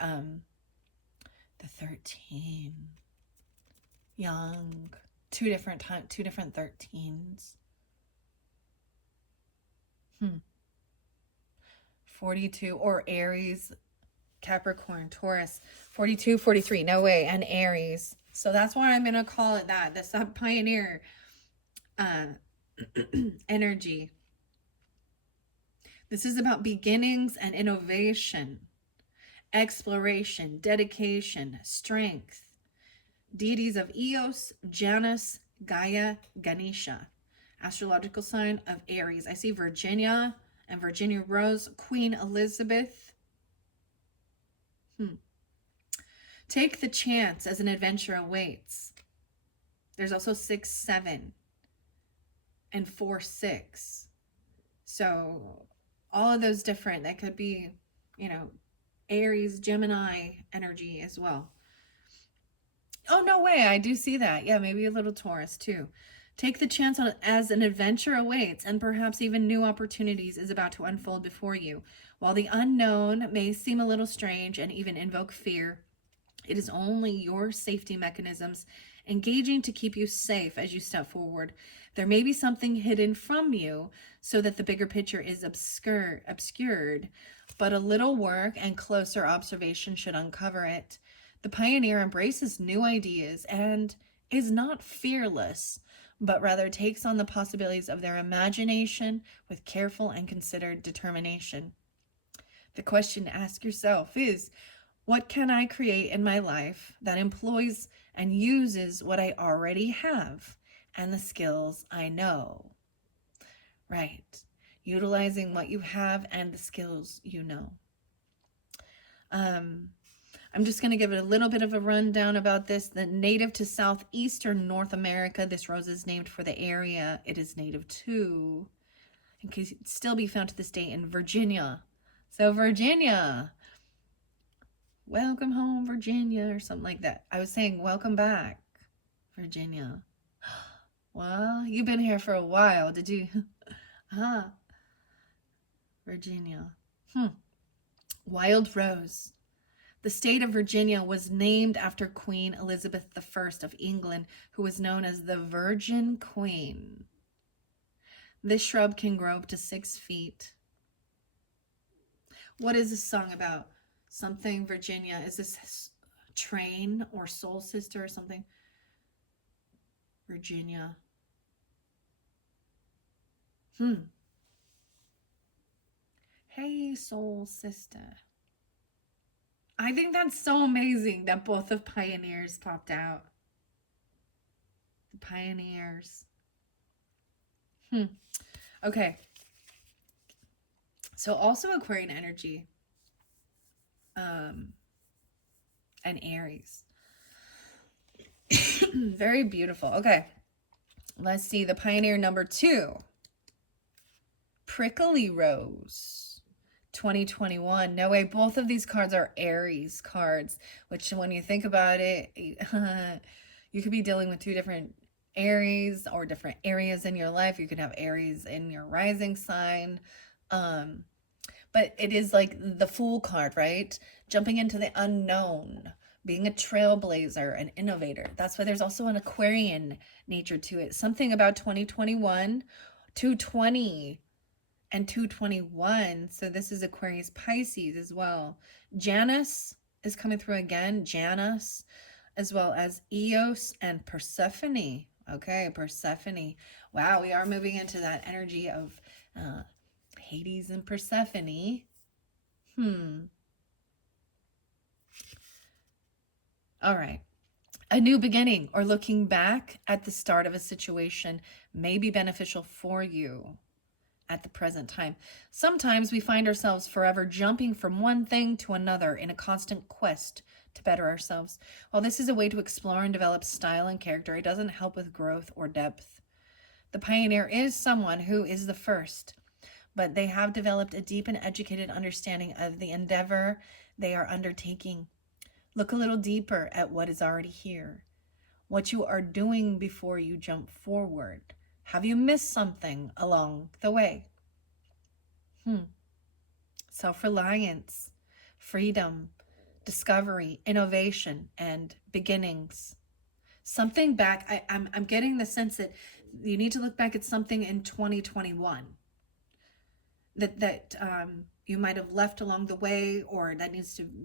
the 13. Young. Two different 13s. 42, or Aries, Capricorn, Taurus. 42, 43. No way. And Aries. So that's why I'm going to call it that. The Sub-Pioneer energy. This is about beginnings and innovation, exploration, dedication, strength. Deities of Eos, Janus, Gaia, Ganesha. Astrological sign of Aries. I see Virginia and Virginia Rose, Queen Elizabeth. Take the chance as an adventure awaits. There's also 6-7 and 4-6. So all of those different, that could be, Aries, Gemini energy as well. Oh, no way. I do see that. Yeah, maybe a little Taurus too. Take the chance as an adventure awaits, and perhaps even new opportunities is about to unfold before you. While the unknown may seem a little strange and even invoke fear, it is only your safety mechanisms engaging to keep you safe as you step forward. There may be something hidden from you so that the bigger picture is obscured, but a little work and closer observation should uncover it. The Pioneer embraces new ideas and is not fearless, but rather takes on the possibilities of their imagination with careful and considered determination. The question to ask yourself is, what can I create in my life that employs and uses what I already have and the skills I know? Right. Utilizing what you have and the skills you know. I'm just going to give it a little bit of a rundown about this. The native to southeastern North America. This rose is named for the area it is native to. and can still be found to this day in Virginia. So Virginia, welcome home, Virginia, or something like that. I was saying welcome back, Virginia. Well, you've been here for a while. Did you? Huh. Virginia. Wild Rose. The state of Virginia was named after Queen Elizabeth I of England, who was known as the Virgin Queen. This shrub can grow up to 6 feet. What is this song about? Something Virginia. Is this Train or Soul Sister or something? Virginia. Hey, Soul Sister. I think that's so amazing that both of Pioneers popped out. The Pioneers. Okay. So also Aquarian energy. And Aries. Very beautiful. Okay. Let's see. The Pioneer number 2. Prickly Rose. 2021. No way. Both of these cards are Aries cards, which when you think about it, you could be dealing with 2 different Aries or different areas in your life. You could have Aries in your rising sign. But it is like the Fool card, right? Jumping into the unknown, being a trailblazer, an innovator. That's why there's also an Aquarian nature to it. Something about 2021, 220, and 221. So this is Aquarius Pisces as well. Janus is coming through again. Janus, as well as Eos and Persephone. Okay, Persephone. Wow, we are moving into that energy of Hades and Persephone. All right. A new beginning or looking back at the start of a situation may be beneficial for you at the present time. Sometimes we find ourselves forever jumping from one thing to another in a constant quest to better ourselves. While this is a way to explore and develop style and character, it doesn't help with growth or depth. The pioneer is someone who is the first, but they have developed a deep and educated understanding of the endeavor they are undertaking. Look a little deeper at what is already here, what you are doing before you jump forward. Have you missed something along the way? Self-reliance, freedom, discovery, innovation, and beginnings. Something back, I'm getting the sense that you need to look back at something in 2021 that you might have left along the way, or that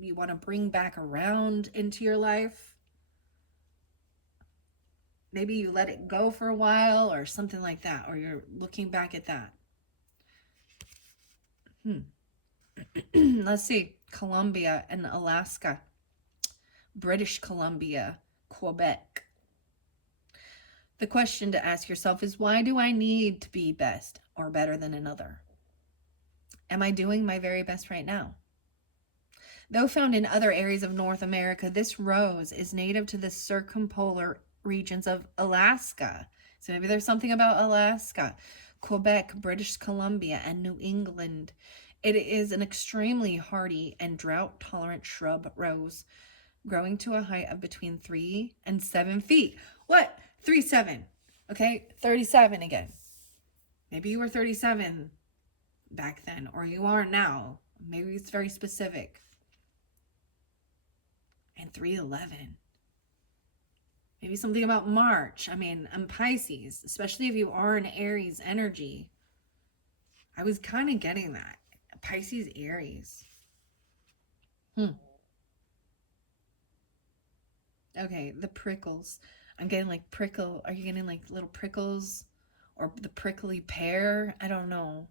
you want to bring back around into your life. Maybe you let it go for a while or something like that, or you're looking back at that. Let's see. Colombia and Alaska. British Columbia, Quebec. The question to ask yourself is, why do I need to be best or better than another? Am I doing my very best right now? Though found in other areas of North America, this rose is native to the circumpolar regions of Alaska. So maybe there's something about Alaska, Quebec, British Columbia, and New England. It is an extremely hardy and drought-tolerant shrub rose, growing to a height of between 3 and 7 feet. What? 3, 7. Okay, 37 again. Maybe you were 37 back then, or you are now. Maybe it's very specific. And 311. Maybe something about March. And Pisces, especially if you are an Aries energy. I was kind of getting that. Pisces, Aries. Okay, the prickles. I'm getting like prickle. Are you getting like little prickles? Or the prickly pear? I don't know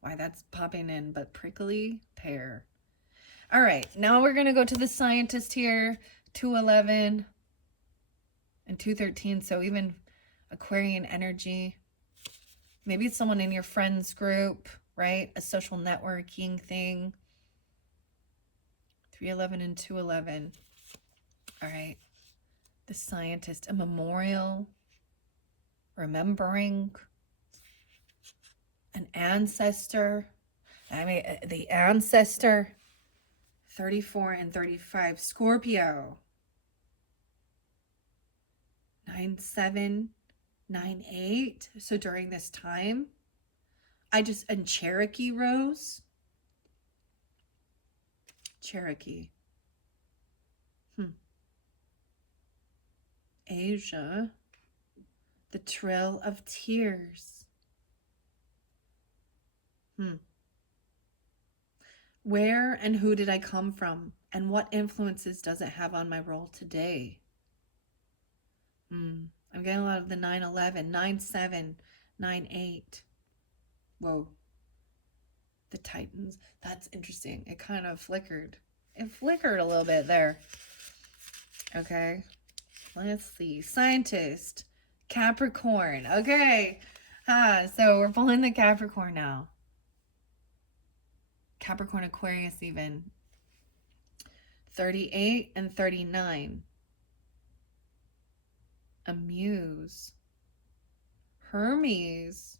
why that's popping in, but prickly pear. All right, now we're going to go to the scientist here. 211 and 213. So even Aquarian energy. Maybe it's someone in your friends group, right? A social networking thing. 311 and 211. All right. The scientist, a memorial, remembering. an ancestor. I mean, the ancestor. 34 and 35. Scorpio. 9798. So during this time, and Cherokee rose. Cherokee. Asia. The Trail of Tears. Where and who did I come from? And what influences does it have on my role today? I'm getting a lot of the 911, 97, 98. Whoa. The Titans. That's interesting. It kind of flickered. It flickered a little bit there. Okay. Let's see. Scientist. Capricorn. Okay. So we're pulling the Capricorn now. Capricorn, Aquarius even. 38 and 39. A Muse. Hermes.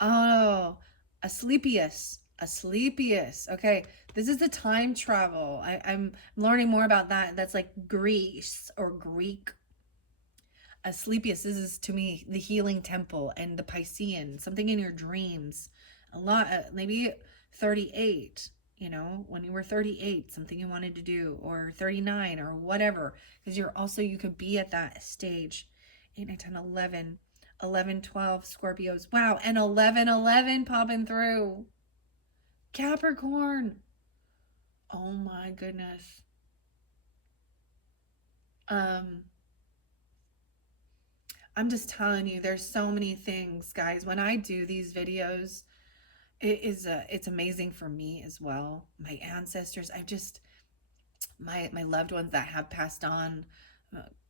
Oh, Asclepius. Okay, this is the time travel. I'm learning more about that. That's like Greece or Greek. Asclepius, this is to me the healing temple and the Piscean, something in your dreams. A lot, maybe 38, you know, when you were 38, something you wanted to do, or 39 or whatever, because you could be at that stage. 8, 9, 10, 11, 11, 12 Scorpios. Wow, and 11, 11 popping through. Capricorn. Oh my goodness. I'm just telling you, there's so many things, guys. When I do these videos, it's amazing for me as well. My ancestors, my loved ones that have passed on,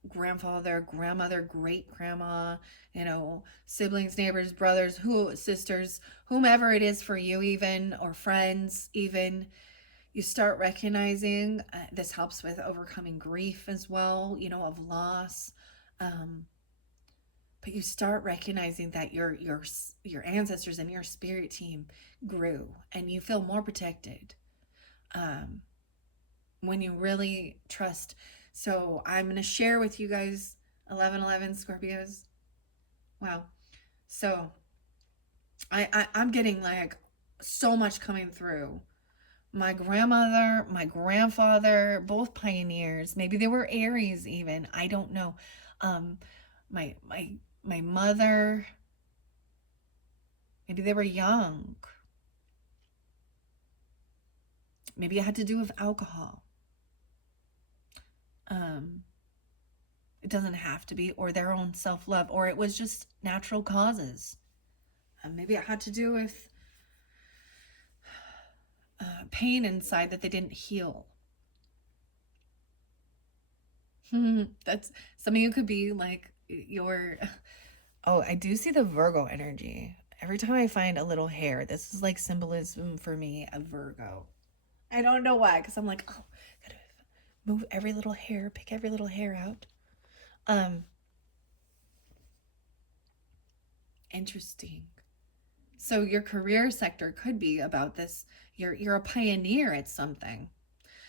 grandfather, grandmother, great grandma, you know, siblings, neighbors, brothers, sisters, whomever it is for you, even, or friends, even. You start recognizing this helps with overcoming grief as well, you know, of loss. But you start recognizing that your ancestors and your spirit team grew, and you feel more protected when you really trust. So I'm going to share with you guys 1111 Scorpios. Wow. So I'm getting like so much coming through. My grandmother, my grandfather, both pioneers. Maybe they were Aries even. I don't know. My mother, maybe they were young. Maybe it had to do with alcohol. It doesn't have to be, or their own self-love, or it was just natural causes. Maybe it had to do with pain inside that they didn't heal. That's, some of you could be like oh, I do see the Virgo energy. Every time I find a little hair, this is like symbolism for me of Virgo. I don't know why, because I'm like, oh, gotta move every little hair, pick every little hair out. Interesting. So your career sector could be about this. You're a pioneer at something.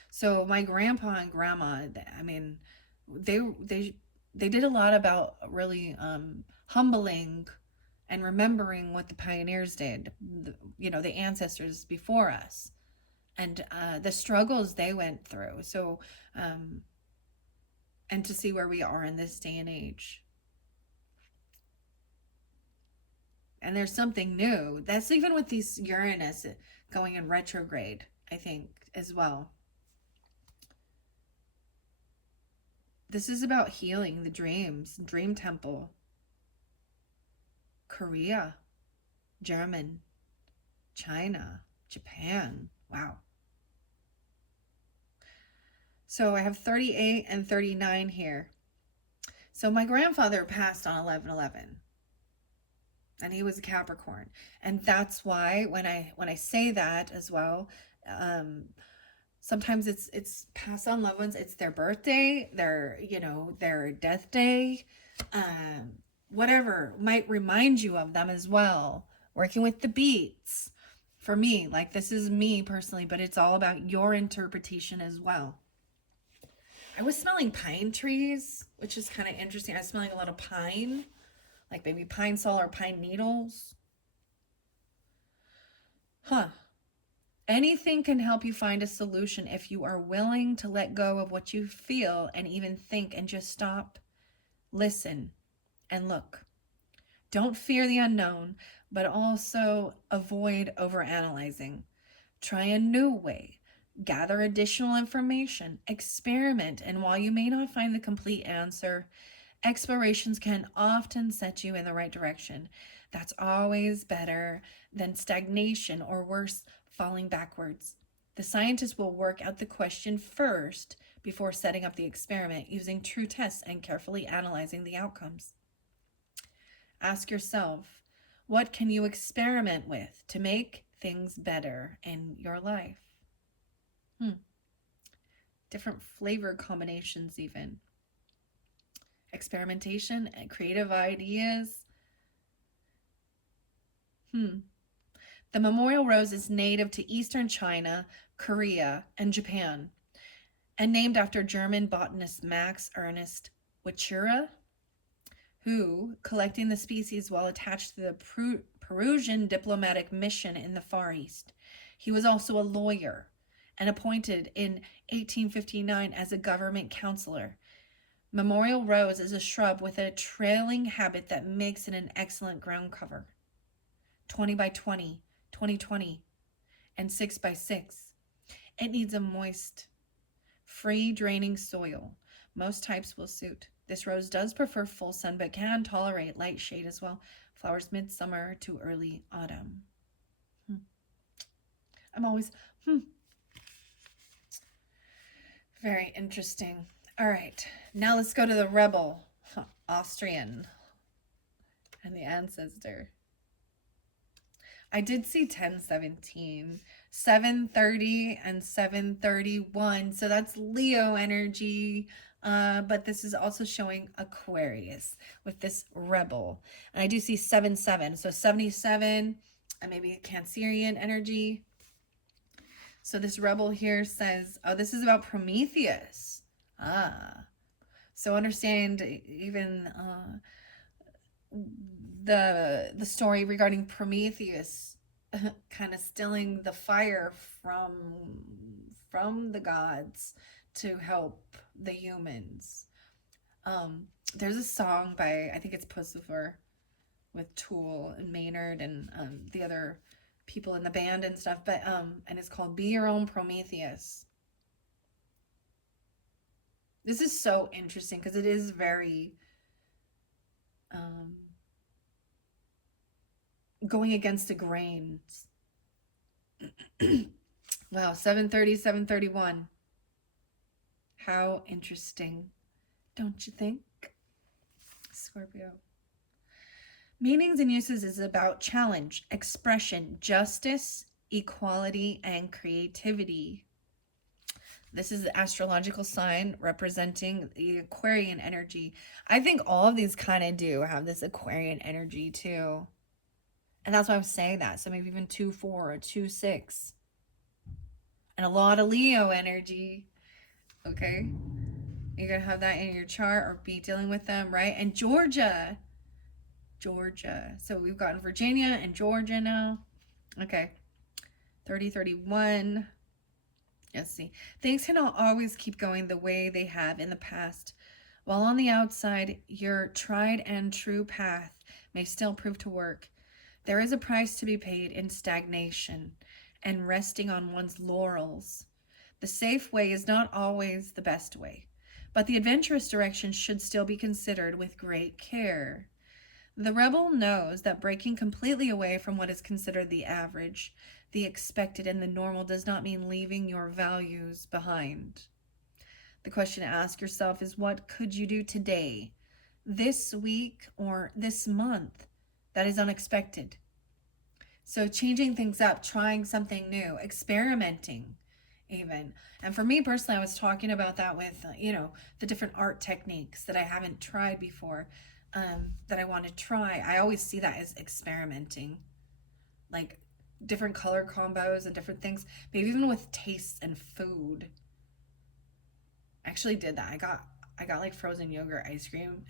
So my grandpa and grandma, I mean, they did a lot about really humbling and remembering what the pioneers did, you know, the ancestors before us, and the struggles they went through. So and to see where we are in this day and age. And there's something new. That's even with these Uranus going in retrograde, I think, as well. This is about healing the dreams, dream temple. Korea, German, China, Japan. Wow. So I have 38 and 39 here. So my grandfather passed on 11/11. And he was a Capricorn. And that's why when I say that as well, sometimes it's passed on loved ones, it's their birthday, their death day, whatever might remind you of them as well. working with the beats. For me, like this is me personally, but it's all about your interpretation as well. I was smelling pine trees, which is kind of interesting. I was smelling a lot of pine, like maybe pine sol or pine needles. Huh. Anything can help you find a solution if you are willing to let go of what you feel and even think and just stop, listen, and look. Don't fear the unknown, but also avoid overanalyzing. Try a new way. Gather additional information. Experiment. And while you may not find the complete answer, explorations can often set you in the right direction. That's always better than stagnation or worse, falling backwards. The scientist will work out the question first before setting up the experiment using true tests and carefully analyzing the outcomes. Ask yourself, what can you experiment with to make things better in your life? Different flavor combinations even. Experimentation and creative ideas. The memorial rose is native to eastern China, Korea, and Japan, and named after German botanist Max Ernst Wichura, who, collecting the species while attached to the Peruvian diplomatic mission in the Far East. He was also a lawyer and appointed in 1859 as a government counselor. Memorial rose is a shrub with a trailing habit that makes it an excellent ground cover. 20 by 20, 20-20, and 6 by 6. It needs a moist, free draining soil. Most types will suit. This rose does prefer full sun but can tolerate light shade as well. Flowers midsummer to early autumn. I'm always, Very interesting. All right, now let's go to the rebel, Austrian, and the ancestor. I did see 1017, 730, and 731. So that's Leo energy. But this is also showing Aquarius with this rebel. And I do see 77. So 77, and maybe a Cancerian energy. So this rebel here says, oh, this is about Prometheus. So understand even the story regarding Prometheus kind of stealing the fire from the gods to help the humans. There's a song by, I think it's Pussifer, with Tool and Maynard and the other people in the band and stuff, but and it's called Be Your Own Prometheus. This is so interesting because it is very going against the grains. Wow, 730, 731. How interesting, don't you think? Scorpio. Meanings and uses is about challenge, expression, justice, equality, and creativity. This is the astrological sign representing the Aquarian energy. I think all of these kind of do have this Aquarian energy too. And that's why I'm saying that. So maybe even 2-4 or 2-6. And a lot of Leo energy. Okay. You're going to have that in your chart or be dealing with them, right? And Georgia. So we've gotten Virginia and Georgia now. Okay. 30, 31. Let's see. Things cannot always keep going the way they have in the past. While on the outside, your tried and true path may still prove to work. There is a price to be paid in stagnation and resting on one's laurels. The safe way is not always the best way, but the adventurous direction should still be considered with great care. The rebel knows that breaking completely away from what is considered the average, the expected, and the normal does not mean leaving your values behind. The question to ask yourself is, what could you do today, this week, or this month that is unexpected? So changing things up, trying something new, experimenting even. And for me personally, I was talking about that with, the different art techniques that I haven't tried before, that I want to try. I always see that as experimenting. like different color combos and different things, maybe even with tastes and food. I actually did that. I got like frozen yogurt ice cream.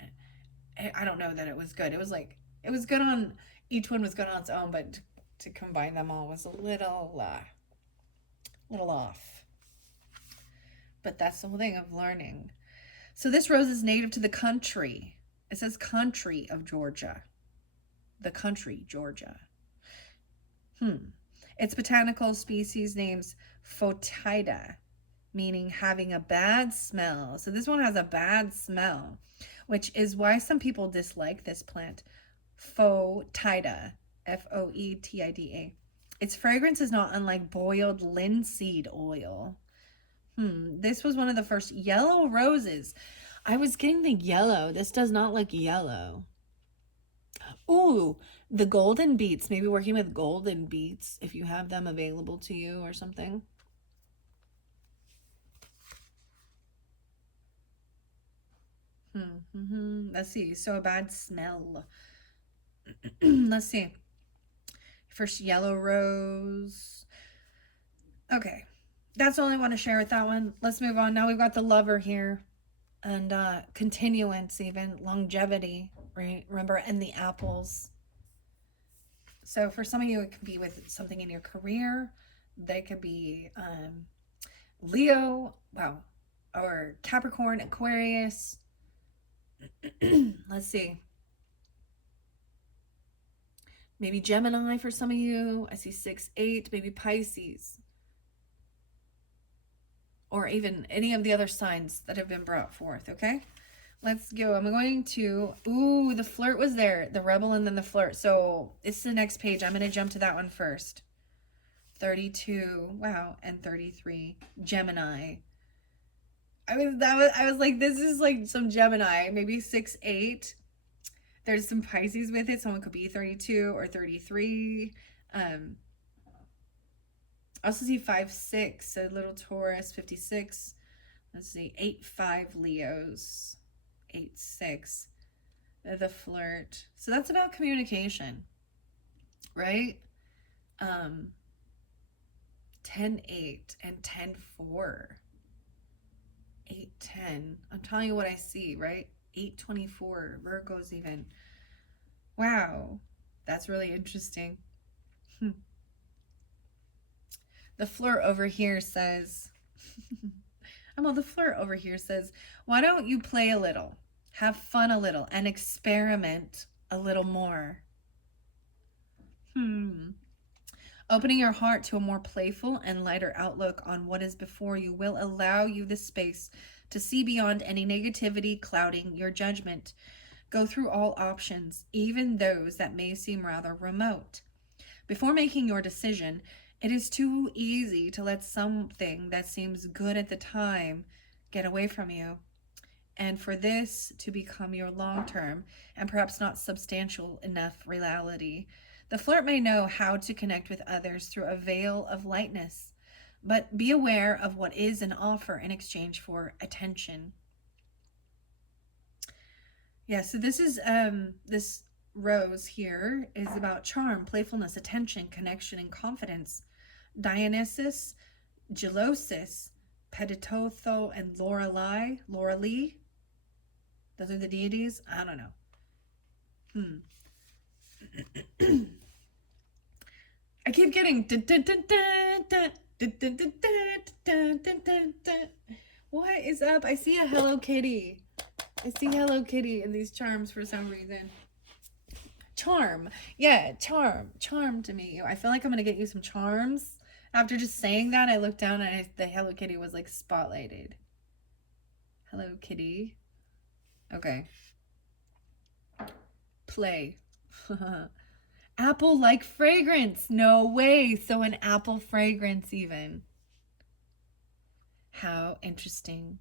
I don't know that it was good. It was like it was good on each one was good on its own, but to combine them all was a little off. But that's the whole thing of learning. So this rose is native to the country. It says country of Georgia. The country, Georgia. Its botanical species name's Fotida, meaning having a bad smell. So this one has a bad smell, which is why some people dislike this plant. Fotida, Foetida. Its fragrance is not unlike boiled linseed oil. This was one of the first yellow roses. I was getting the yellow. This does not look yellow. Ooh, the golden beets. Maybe working with golden beets if you have them available to you or something. Let's see. So a bad smell. Let's see. First yellow rose. Okay. That's all I want to share with that one. Let's move on. Now we've got the lover here. And continuance, even longevity, right? Remember, and the apples. So for some of you, it could be with something in your career. They could be Leo, wow, or Capricorn, Aquarius. Let's see. Maybe Gemini for some of you. I see 6, 8, maybe Pisces. Or even any of the other signs that have been brought forth, okay? Let's go. I'm going to, ooh, the flirt was there. The rebel and then the flirt. So it's the next page. I'm going to jump to that one first. 32, wow, and 33. Gemini. I was like, this is like some Gemini. Maybe 6, 8. There's some Pisces with it. Someone could be 32 or 33. I also see 5, 6, a little Taurus, 56. Let's see, 8, 5 Leos, 8, 6, the flirt. So that's about communication, right? 10, 8, and 10, 4. 8, 10. I'm telling you what I see, right? 8, 24, Virgos even. Wow, that's really interesting. The flirt over here says, the flirt over here says, why don't you play a little, have fun a little, and experiment a little more? Opening your heart to a more playful and lighter outlook on what is before you will allow you the space to see beyond any negativity clouding your judgment. Go through all options, even those that may seem rather remote. Before making your decision, it is too easy to let something that seems good at the time get away from you, and for this to become your long-term and perhaps not substantial enough reality. The flirt may know how to connect with others through a veil of lightness, but be aware of what is an offer in exchange for attention. Yeah, so this is this rose here is about charm, playfulness, attention, connection, and confidence. Dionysus, Gelosis, Peditotho, and Lorelei. Those are the deities? I don't know. I keep getting what is up? I see a Hello Kitty. I see Hello Kitty in these charms for some reason. Charm. Yeah, charm. Charm to me. I feel like I'm going to get you some charms. After just saying that, I looked down and the Hello Kitty was like spotlighted. Hello Kitty. Okay. Play. Apple-like fragrance. No way. So an apple fragrance even. How interesting.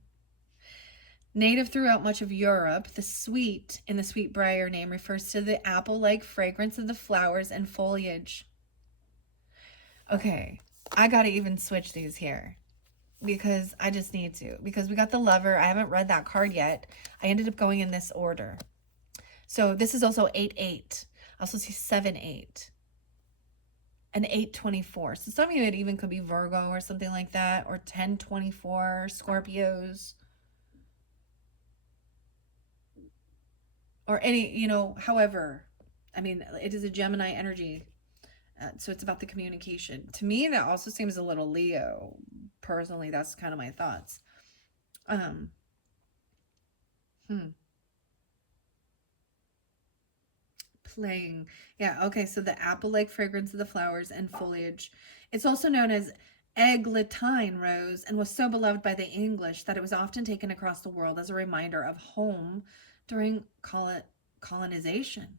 Native throughout much of Europe, the sweet in the sweetbriar name refers to the apple-like fragrance of the flowers and foliage. Okay, I gotta even switch these here because I just need to. Because we got the lover. I haven't read that card yet. I ended up going in this order. So this is also 8, 8. I also see 7, 8. and 824. So some of you, it even could be Virgo or something like that, or 1024, Scorpios, or any, you know, however. I mean, it is a Gemini energy. So it's about the communication. To me, that also seems a little Leo. Personally, that's kind of my thoughts. Um, Playing. Yeah, okay, so the apple-like fragrance of the flowers and foliage. It's also known as eglantine rose and was so beloved by the English that it was often taken across the world as a reminder of home during colonization.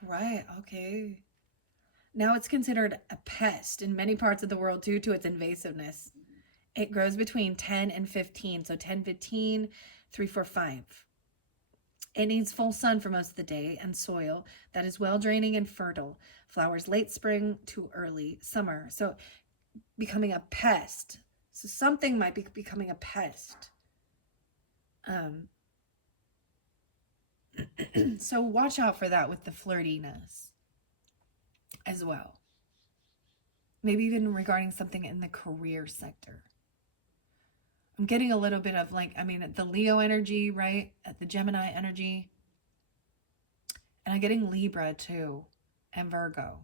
Right, okay. Now it's considered a pest in many parts of the world due to its invasiveness. It grows between 10 and 15, so 10, 15, 3, 4, 5. It needs full sun for most of the day and soil that is well draining and fertile. Flowers late spring to early summer. So becoming a pest. So something might be becoming a pest. So watch out for that with the flirtiness as well. Maybe even regarding something in the career sector. I'm getting a little bit of like, I mean, the Leo energy, right? At the Gemini energy. And I'm getting Libra too. And Virgo.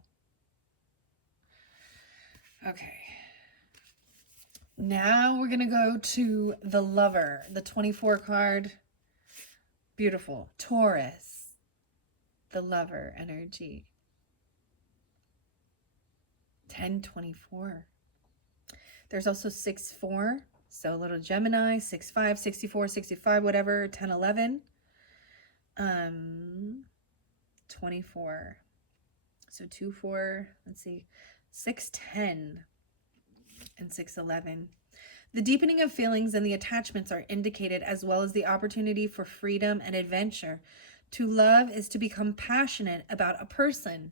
Okay. Now we're going to go to the Lover. The 24 card. Beautiful. Taurus. The Lover energy. 1024. There's also 6-4. So a little Gemini, 6-5, 64, 65, whatever, 10-11. 24. So 2-4, let's see, 6-10 and 6-11. The deepening of feelings and the attachments are indicated, as well as the opportunity for freedom and adventure. To love is to become passionate about a person,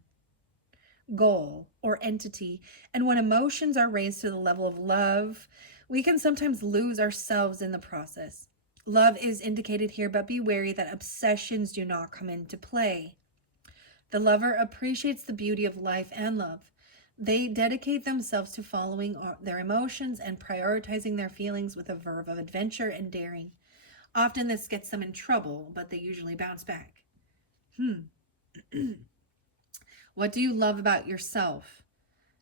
goal, or entity. And when emotions are raised to the level of love, we can sometimes lose ourselves in the process. Love is indicated here, but be wary that obsessions do not come into play. The lover appreciates the beauty of life and love. They dedicate themselves to following their emotions and prioritizing their feelings with a verve of adventure and daring. Often this gets them in trouble, but they usually bounce back. What do you love about yourself?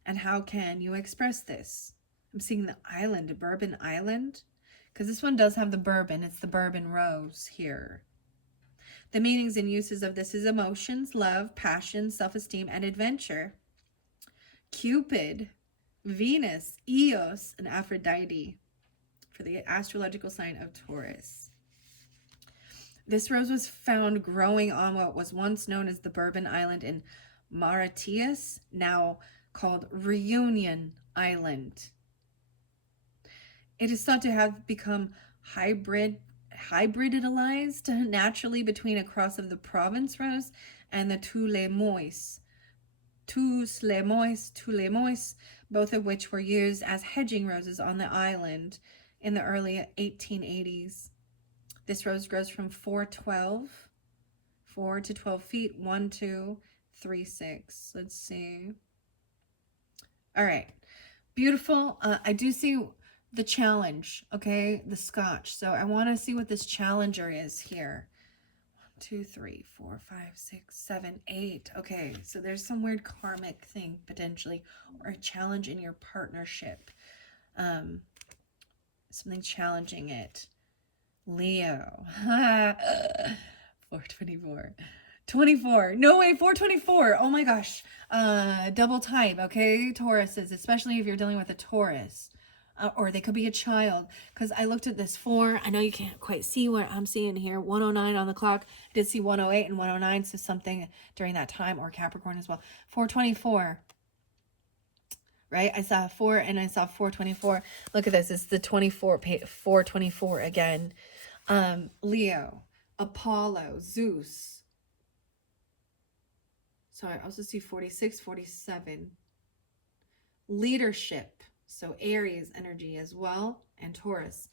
And how can you express this? I'm seeing the island, Bourbon Island. Because this one does have the bourbon. It's the bourbon rose here. The meanings and uses of this is emotions, love, passion, self-esteem, and adventure. Cupid, Venus, Eos, and Aphrodite for the astrological sign of Taurus. This rose was found growing on what was once known as the Bourbon Island in Mauritius, now called Reunion Island. It is thought to have become hybridized naturally between a cross of the Provence rose and the Tous les mois, both of which were used as hedging roses on the island in the early 1880s. This rose grows from 4 to 12 feet, 1, 2, 3, 6. Let's see. All right. Beautiful. I do see the challenge, okay? The Scotch. So I want to see what this challenger is here. 1, 2, 3, 4, 5, 6, 7, 8. Okay, so there's some weird karmic thing potentially, or a challenge in your partnership. Something challenging it. Leo. 424. 24. No way, 424. Oh my gosh. Double type, okay? Tauruses, especially if you're dealing with a Taurus. Or they could be a child. Because I looked at this 4. I know you can't quite see what I'm seeing here. 109 on the clock. I did see 108 and 109. So something during that time. Or Capricorn as well. 424. Right? I saw 4 and I saw 424. Look at this. It's the 424 again. Leo. Apollo. Zeus. So I also see 46, 47. Leadership. So Aries energy as well. And Taurus.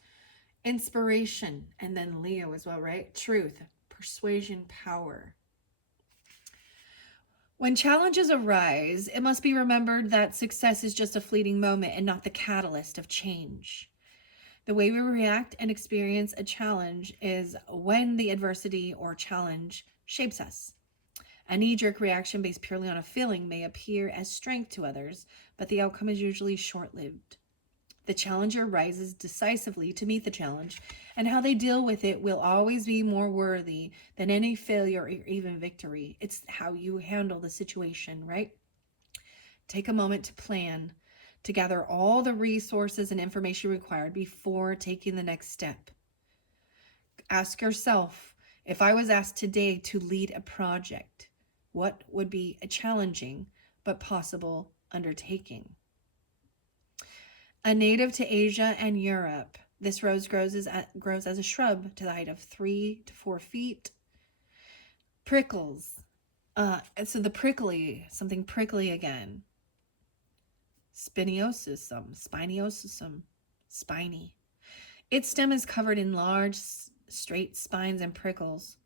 Inspiration. And then Leo as well, right? Truth. Persuasion. Power. When challenges arise, it must be remembered that success is just a fleeting moment and not the catalyst of change. The way we react and experience a challenge is when the adversity or challenge shapes us. A knee-jerk reaction based purely on a feeling may appear as strength to others, but the outcome is usually short-lived. The challenger rises decisively to meet the challenge, and how they deal with it will always be more worthy than any failure or even victory. It's how you handle the situation, right? Take a moment to plan, to gather all the resources and information required before taking the next step. Ask yourself, if I was asked today to lead a project, what would be a challenging but possible undertaking? A native to Asia and Europe, this rose grows as a shrub to the height of 3 to 4 feet. Prickles. So the prickly, something prickly again. Spiniosum, spiny. Its stem is covered in large, straight spines and prickles,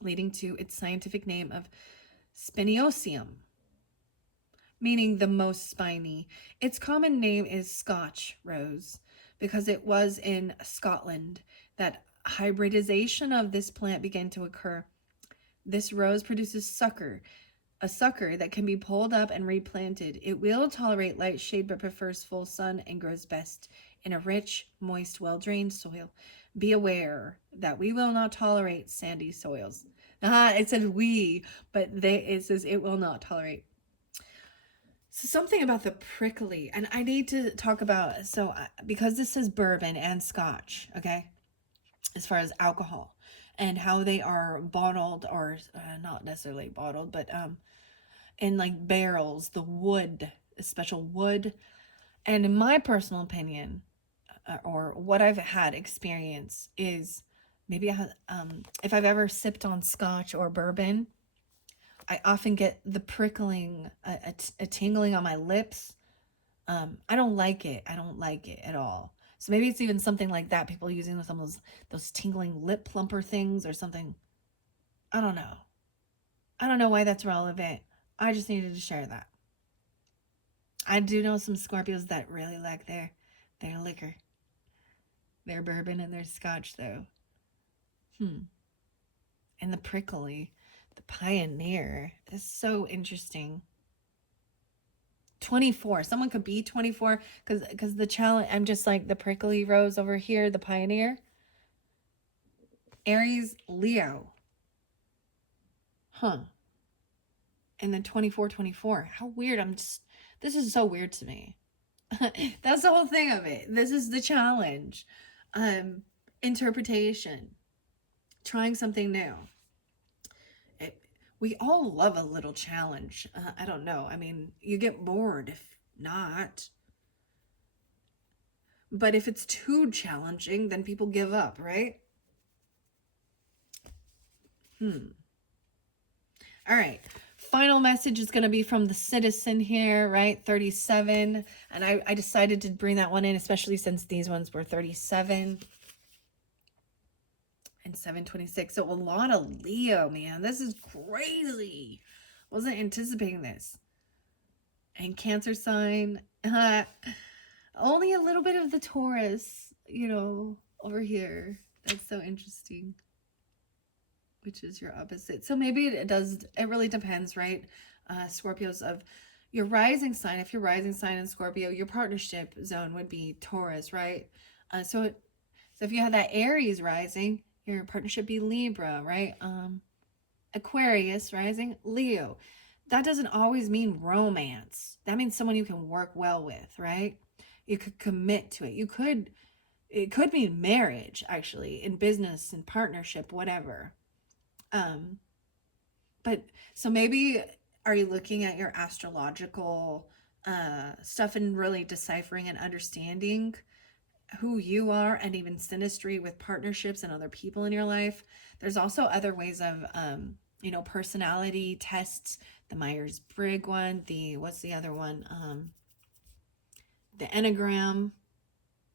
leading to its scientific name of Spiniosium, meaning the most spiny. Its common name is Scotch rose because it was in Scotland that hybridization of this plant began to occur. This rose produces a sucker that can be pulled up and replanted. It will tolerate light shade but prefers full sun and grows best in a rich, moist, well-drained soil. Be aware that we will not tolerate sandy soils. It says we, but it says it will not tolerate. So something about the prickly, and I need to talk about, because this says bourbon and scotch, okay, as far as alcohol and how they are bottled, or not necessarily bottled, but in like barrels, the wood, a special wood. And in my personal opinion, or what I've had experience is maybe if I've ever sipped on scotch or bourbon, I often get the prickling, a tingling on my lips. I don't like it. I don't like it at all. So maybe it's even something like that. People using some of those tingling lip plumper things or something. I don't know. I don't know why that's relevant. I just needed to share that. I do know some Scorpios that really like their liquor. Their bourbon and their scotch, though. And the prickly, the pioneer is so interesting. 24. Someone could be 24 because the challenge, I'm just like the prickly rose over here, the pioneer. Aries, Leo. And then 24. How weird. This is so weird to me. That's the whole thing of it. This is the challenge. Interpretation. Trying something new. We all love a little challenge. I don't know. I mean, you get bored if not. But if it's too challenging, then people give up, right? All right. Final message is going to be from the citizen here, right? 37. And I decided to bring that one in, especially since these ones were 37 and 726. So a lot of Leo, man. This is crazy. Wasn't anticipating this. And Cancer sign. Only a little bit of the Taurus, over here. That's so interesting. Which is your opposite. So maybe it really depends, right? Scorpios, of your rising sign. If your rising sign in Scorpio, your partnership zone would be Taurus, right? So if you have that Aries rising, your partnership be Libra, right? Aquarius rising, Leo. That doesn't always mean romance. That means someone you can work well with, right? You could commit to it. It could mean marriage, actually, in business, in partnership, whatever. But so maybe are you looking at your astrological stuff and really deciphering and understanding who you are, and even synastry with partnerships and other people in your life? There's also other ways of personality tests, the Myers-Briggs one, what's the other one, the Enneagram.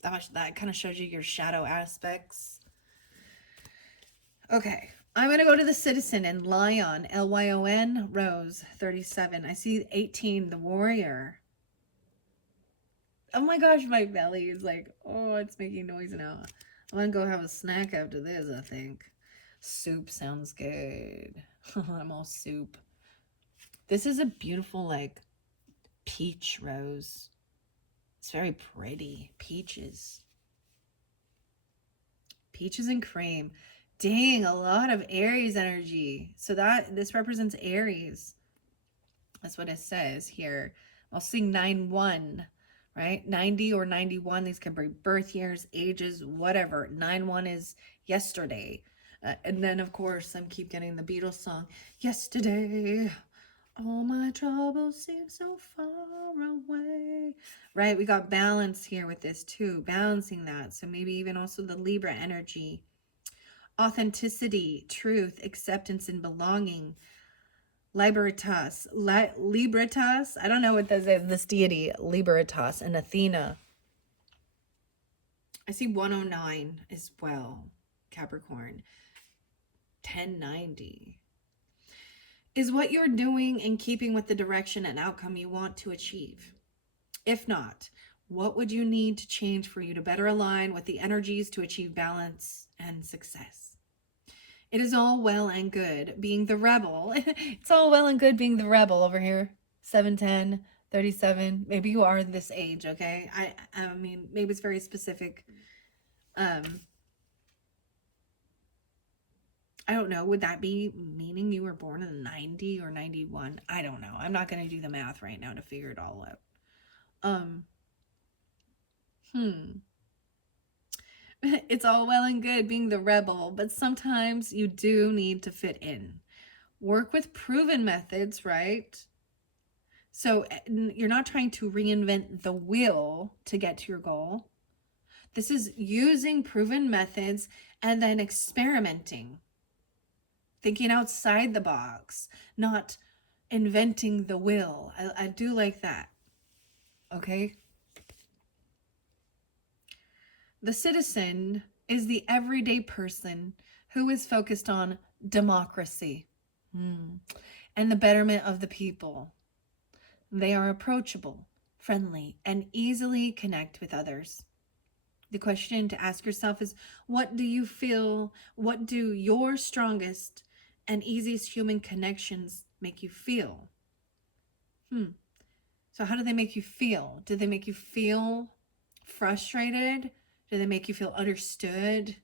That kind of shows you your shadow aspects. Okay. I'm going to go to the Citizen and Lion, Lyon, Rose, 37. I see 18, the Warrior. Oh my gosh, my belly is like, oh, it's making noise now. I'm going to go have a snack after this, I think. Soup sounds good. I'm all soup. This is a beautiful, like, peach rose. It's very pretty. Peaches. Peaches and cream. Dang, a lot of Aries energy. So this represents Aries. That's what it says here. I'll sing 9-1, right? 90 or 91. These could be birth years, ages, whatever. 9-1 is yesterday. And then, of course, I keep getting the Beatles song. Yesterday, all my troubles seem so far away. Right? We got balance here with this too. Balancing that. So maybe even also the Libra energy. Authenticity, truth, acceptance, and belonging. Libertas. Libertas. I don't know what this is. This deity. Libertas and Athena. I see 109 as well. Capricorn. 1090. Is what you're doing in keeping with the direction and outcome you want to achieve? If not, what would you need to change for you to better align with the energies to achieve balance and success? It is all well and good being the rebel. It's all well and good being the rebel over here. 710, 37. Maybe you are this age, okay? I mean, maybe it's very specific. I don't know. Would that be meaning you were born in 90 or 91? I don't know. I'm not going to do the math right now to figure it all out. It's all well and good being the rebel, but sometimes you do need to fit in. Work with proven methods, right? So you're not trying to reinvent the wheel to get to your goal. This is using proven methods and then experimenting. Thinking outside the box, not inventing the wheel. I do like that. Okay? The Citizen is the everyday person who is focused on democracy and the betterment of the people. They are approachable, friendly, and easily connect with others. The question to ask yourself is, what do you feel? What do your strongest and easiest human connections make you feel? So how do they make you feel? Do they make you feel frustrated? Do they make you feel understood?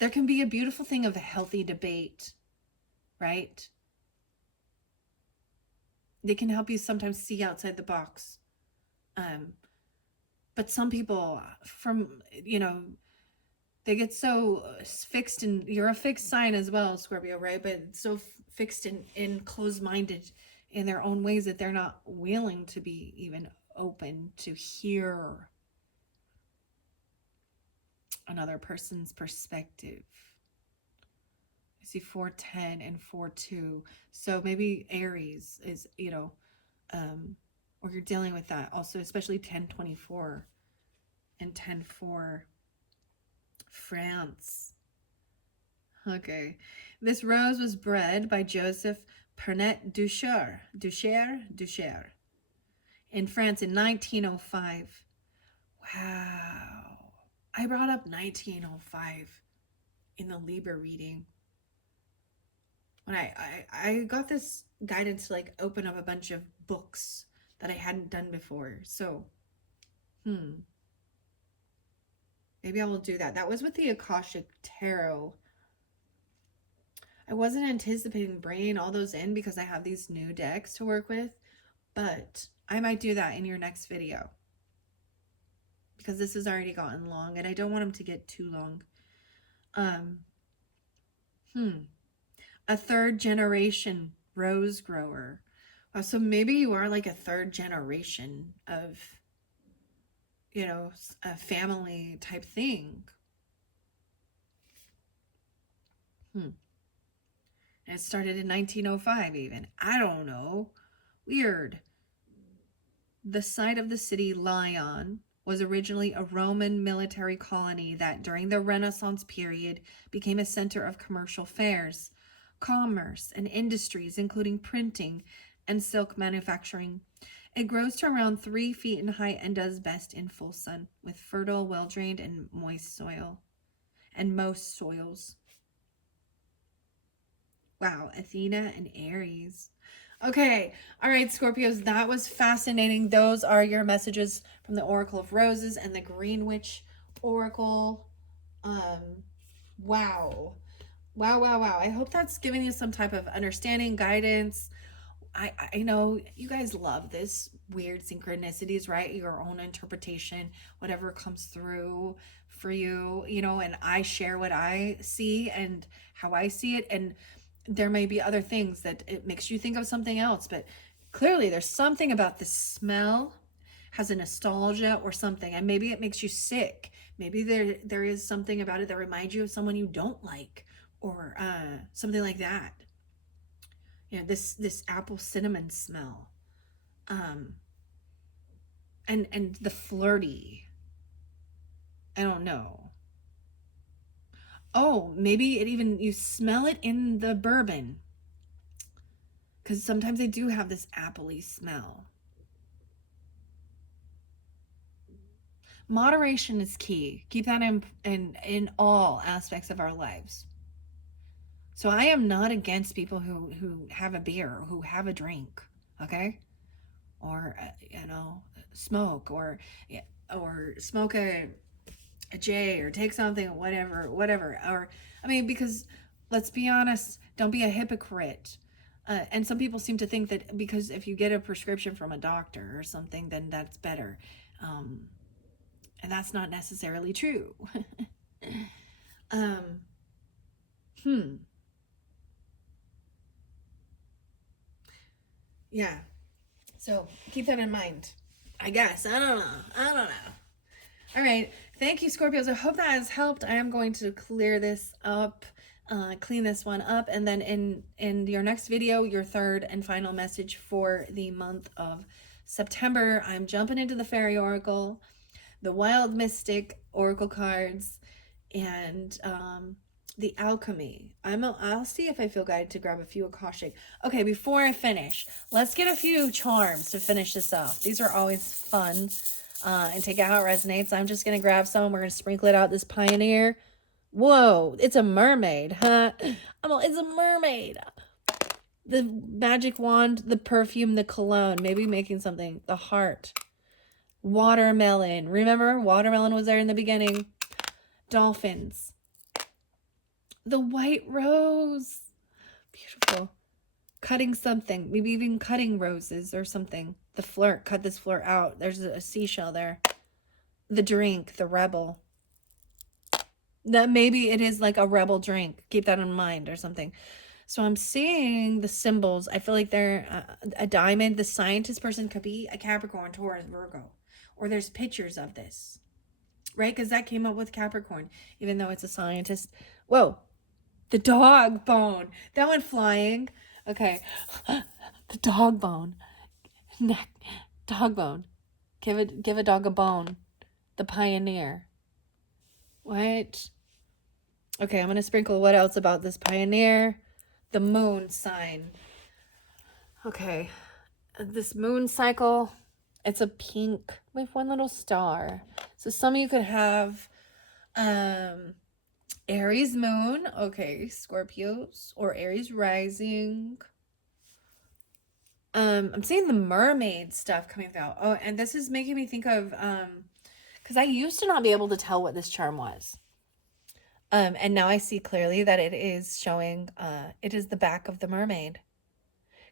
There can be a beautiful thing of a healthy debate, right? They can help you sometimes see outside the box. But some people they get so fixed in, you're a fixed sign as well, Scorpio, right? But so fixed in closed-minded in their own ways that they're not willing to be even open to hear another person's perspective. I see 410 and 42. So maybe Aries is, or you're dealing with that also, especially 1024 and 104. France. Okay. This rose was bred by Joseph Pernet Ducher in France in 1905. Wow. I brought up 1905 in the Libra reading. When I got this guidance to like open up a bunch of books that I hadn't done before. So, maybe I will do that. That was with the Akashic Tarot. I wasn't anticipating bringing all those in because I have these new decks to work with, but I might do that in your next video because this has already gotten long and I don't want them to get too long. A third generation rose grower. So maybe you are like a third generation of, a family type thing. And it started in 1905 even. I don't know. Weird. The site of the city, Lyon, was originally a Roman military colony that during the Renaissance period became a center of commercial fairs, commerce, and industries, including printing and silk manufacturing. It grows to around 3 feet in height and does best in full sun, with fertile, well drained, and moist soil, and most soils. Wow, Athena and Aries. Okay, all right, Scorpios, that was fascinating. Those are your messages from the Oracle of Roses and the Green Witch Oracle. Wow. Wow, wow, wow. I hope that's giving you some type of understanding, guidance. I know you guys love this weird synchronicities, right? Your own interpretation, whatever comes through for you, and I share what I see and how I see it. And there may be other things that it makes you think of something else, but clearly there's something about the smell has a nostalgia or something, and maybe it makes you sick. Maybe there is something about it that reminds you of someone you don't like, or something like that. This apple cinnamon smell, um, and the flirty. I don't know. Oh, maybe it even you smell it in the bourbon, because sometimes they do have this appley smell. Moderation is key. Keep that in all aspects of our lives. So I am not against people who have a beer, who have a drink, okay, or smoke, or smoke a J, or take something, whatever. Or I mean, because let's be honest, don't be a hypocrite. And some people seem to think that because if you get a prescription from a doctor or something, then that's better. Um, and that's not necessarily true. um, hmm. Yeah. So keep that in mind. I guess. I don't know. I don't know. All right. Thank you, Scorpios. I hope that has helped. I am going to clear this up, clean this one up, and then in your next video, your third and final message for the month of September, I'm jumping into the Fairy Oracle, the Wild Mystic Oracle cards, and the Alchemy. I'll see if I feel guided to grab a few Akashic. Okay, before I finish, let's get a few charms to finish this off. These are always fun, and take it how it resonates. I'm just gonna grab some. We're gonna sprinkle it out. This Pioneer. Whoa, it's a mermaid, huh? It's a mermaid. The magic wand, the perfume, the cologne. Maybe making something. The heart. Watermelon. Remember, watermelon was there in the beginning. Dolphins. The white rose. Beautiful. Cutting something. Maybe even cutting roses or something. The flirt. Cut this flirt out. There's a seashell there. The drink. The rebel. That maybe it is like a rebel drink. Keep that in mind or something. So I'm seeing the symbols. I feel like they're a diamond. The scientist person could be a Capricorn, Taurus, Virgo. Or there's pictures of this. Right? Because that came up with Capricorn. Even though it's a scientist. Whoa. The dog bone. That went flying. Okay. The dog bone. Neck. Dog bone. Give a dog a bone. The Pioneer. What? Okay, I'm going to sprinkle what else about this Pioneer. The moon sign. Okay. This moon cycle, it's a pink with one little star. So some of you could have Aries moon. Okay, Scorpios. Or Aries rising. I'm seeing the mermaid stuff coming out. Oh, and this is making me think of because I used to not be able to tell what this charm was. And now I see clearly that it is showing, it is the back of the mermaid.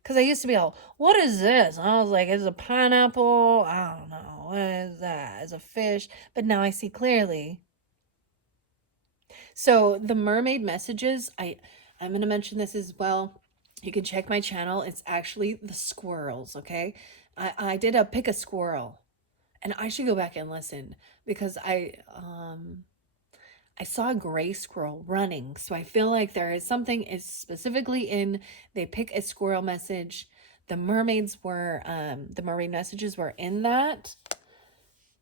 Because I used to be all, what is this? I was like, is it a pineapple? I don't know. What is that? Is a fish? But now I see clearly. So the mermaid messages, I'm going to mention this as well. You can check my channel. It's actually the squirrels, okay? I did a pick a squirrel. And I should go back and listen because I saw a gray squirrel running. So I feel like there is something is specifically in, they pick a squirrel message. The mermaid messages were in that.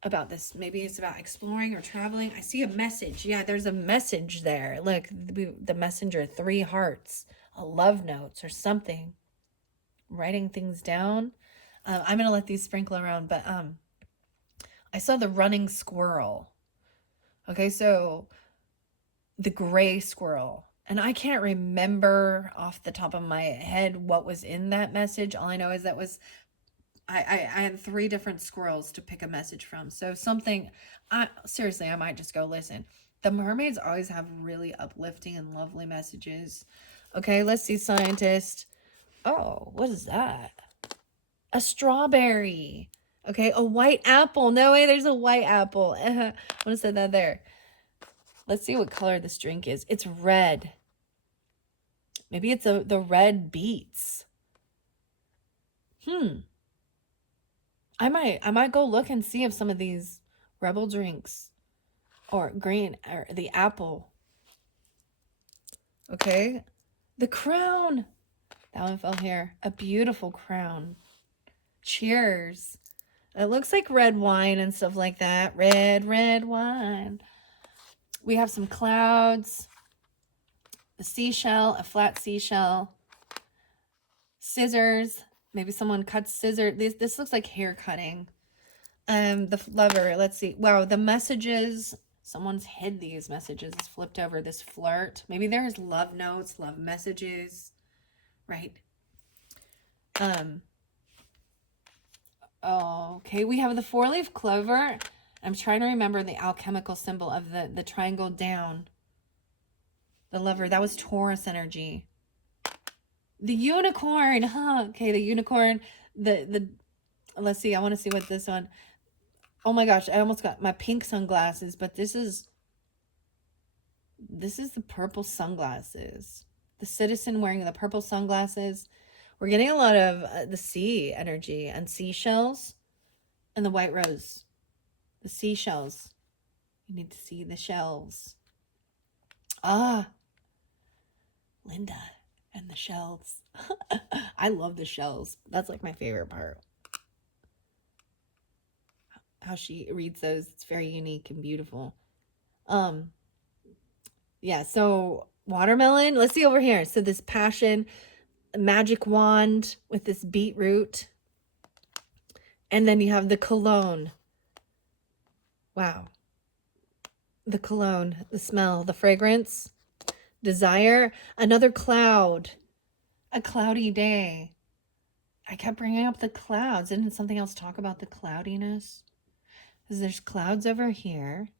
about this. Maybe it's about exploring or traveling. I see a message. Yeah, there's a message there. Look, the messenger, 3 hearts, a love notes or something. Writing things down. I'm gonna let these sprinkle around, but I saw the running squirrel. Okay, so the gray squirrel. And I can't remember off the top of my head what was in that message. All I know is that was I had 3 different squirrels to pick a message from. So something, seriously, I might just go listen. The mermaids always have really uplifting and lovely messages. Okay, let's see, scientist. Oh, what is that? A strawberry. Okay, a white apple. No way, there's a white apple. I want to say that there. Let's see what color this drink is. It's red. Maybe it's the red beets. I might go look and see if some of these rebel drinks or green or the apple. Okay. The crown. That one fell here. A beautiful crown. Cheers. It looks like red wine and stuff like that. Red wine. We have some clouds. A seashell, a flat seashell. Scissors. Maybe someone cuts scissors. This looks like hair cutting. The lover. Let's see. Wow, the messages. Someone's hid these messages. It's flipped over. This flirt. Maybe there's love notes, love messages. Right. Okay, we have the 4-leaf clover. I'm trying to remember the alchemical symbol of the triangle down. The lover. That was Taurus energy. The unicorn. Huh. Okay, the unicorn. The let's see. I want to see what this one. Oh my gosh, I almost got my pink sunglasses, but this is the purple sunglasses. The citizen wearing the purple sunglasses. We're getting a lot of the sea energy and seashells and the white rose. The seashells. You need to see the shells. Ah, Linda and the shells. I love the shells. That's like my favorite part. How she reads those, it's very unique and beautiful. Yeah, so watermelon. Let's see over here. So this passion, magic wand with this beetroot. And then you have the cologne. Wow. The cologne, the smell, the fragrance, desire, another cloud, a cloudy day. I kept bringing up the clouds. Didn't something else talk about the cloudiness? Because there's clouds over here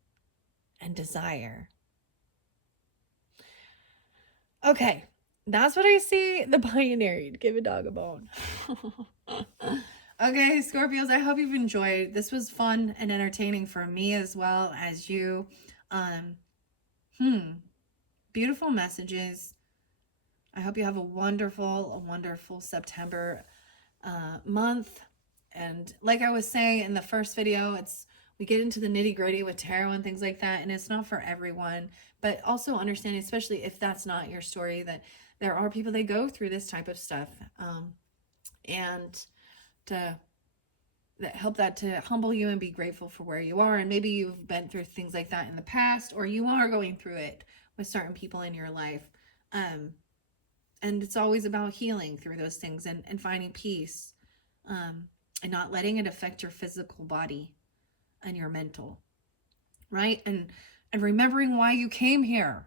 and desire. Okay, that's what I see. The binary. Give a dog a bone. Okay, Scorpios, I hope you've enjoyed. This was fun and entertaining for me as well as you. Beautiful messages. I hope you have a wonderful September month. And like I was saying in the first video, we get into the nitty-gritty with tarot and things like that, and it's not for everyone. But also understanding, especially if that's not your story, that there are people that go through this type of stuff, and to help that to humble you and be grateful for where you are. And maybe you've been through things like that in the past, or you are going through it with certain people in your life. And it's always about healing through those things and finding peace, and not letting it affect your physical body and your mental, right? And remembering why you came here.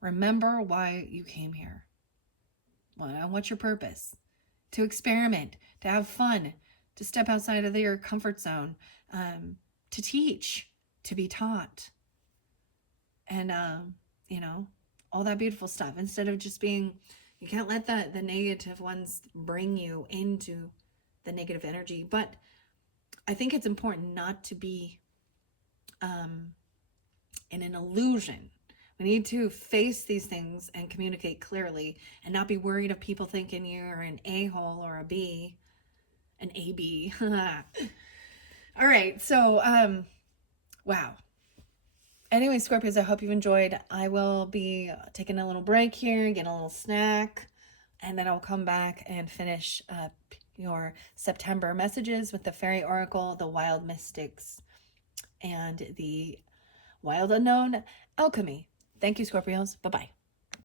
Remember why you came here. Well, what's your purpose? To experiment, to have fun, to step outside of your comfort zone, to teach, to be taught, and all that beautiful stuff. Instead of just being, you can't let the negative ones bring you into the negative energy. But I think it's important not to be in an illusion. We need to face these things and communicate clearly and not be worried of people thinking you're an a-hole or a B, an AB. All right. So, wow. Anyway, Scorpios, I hope you've enjoyed. I will be taking a little break here, get a little snack, and then I'll come back and finish up your September messages with the Fairy Oracle, the Wild Mystics. and the wild unknown alchemy. Thank you, Scorpios. Bye-bye.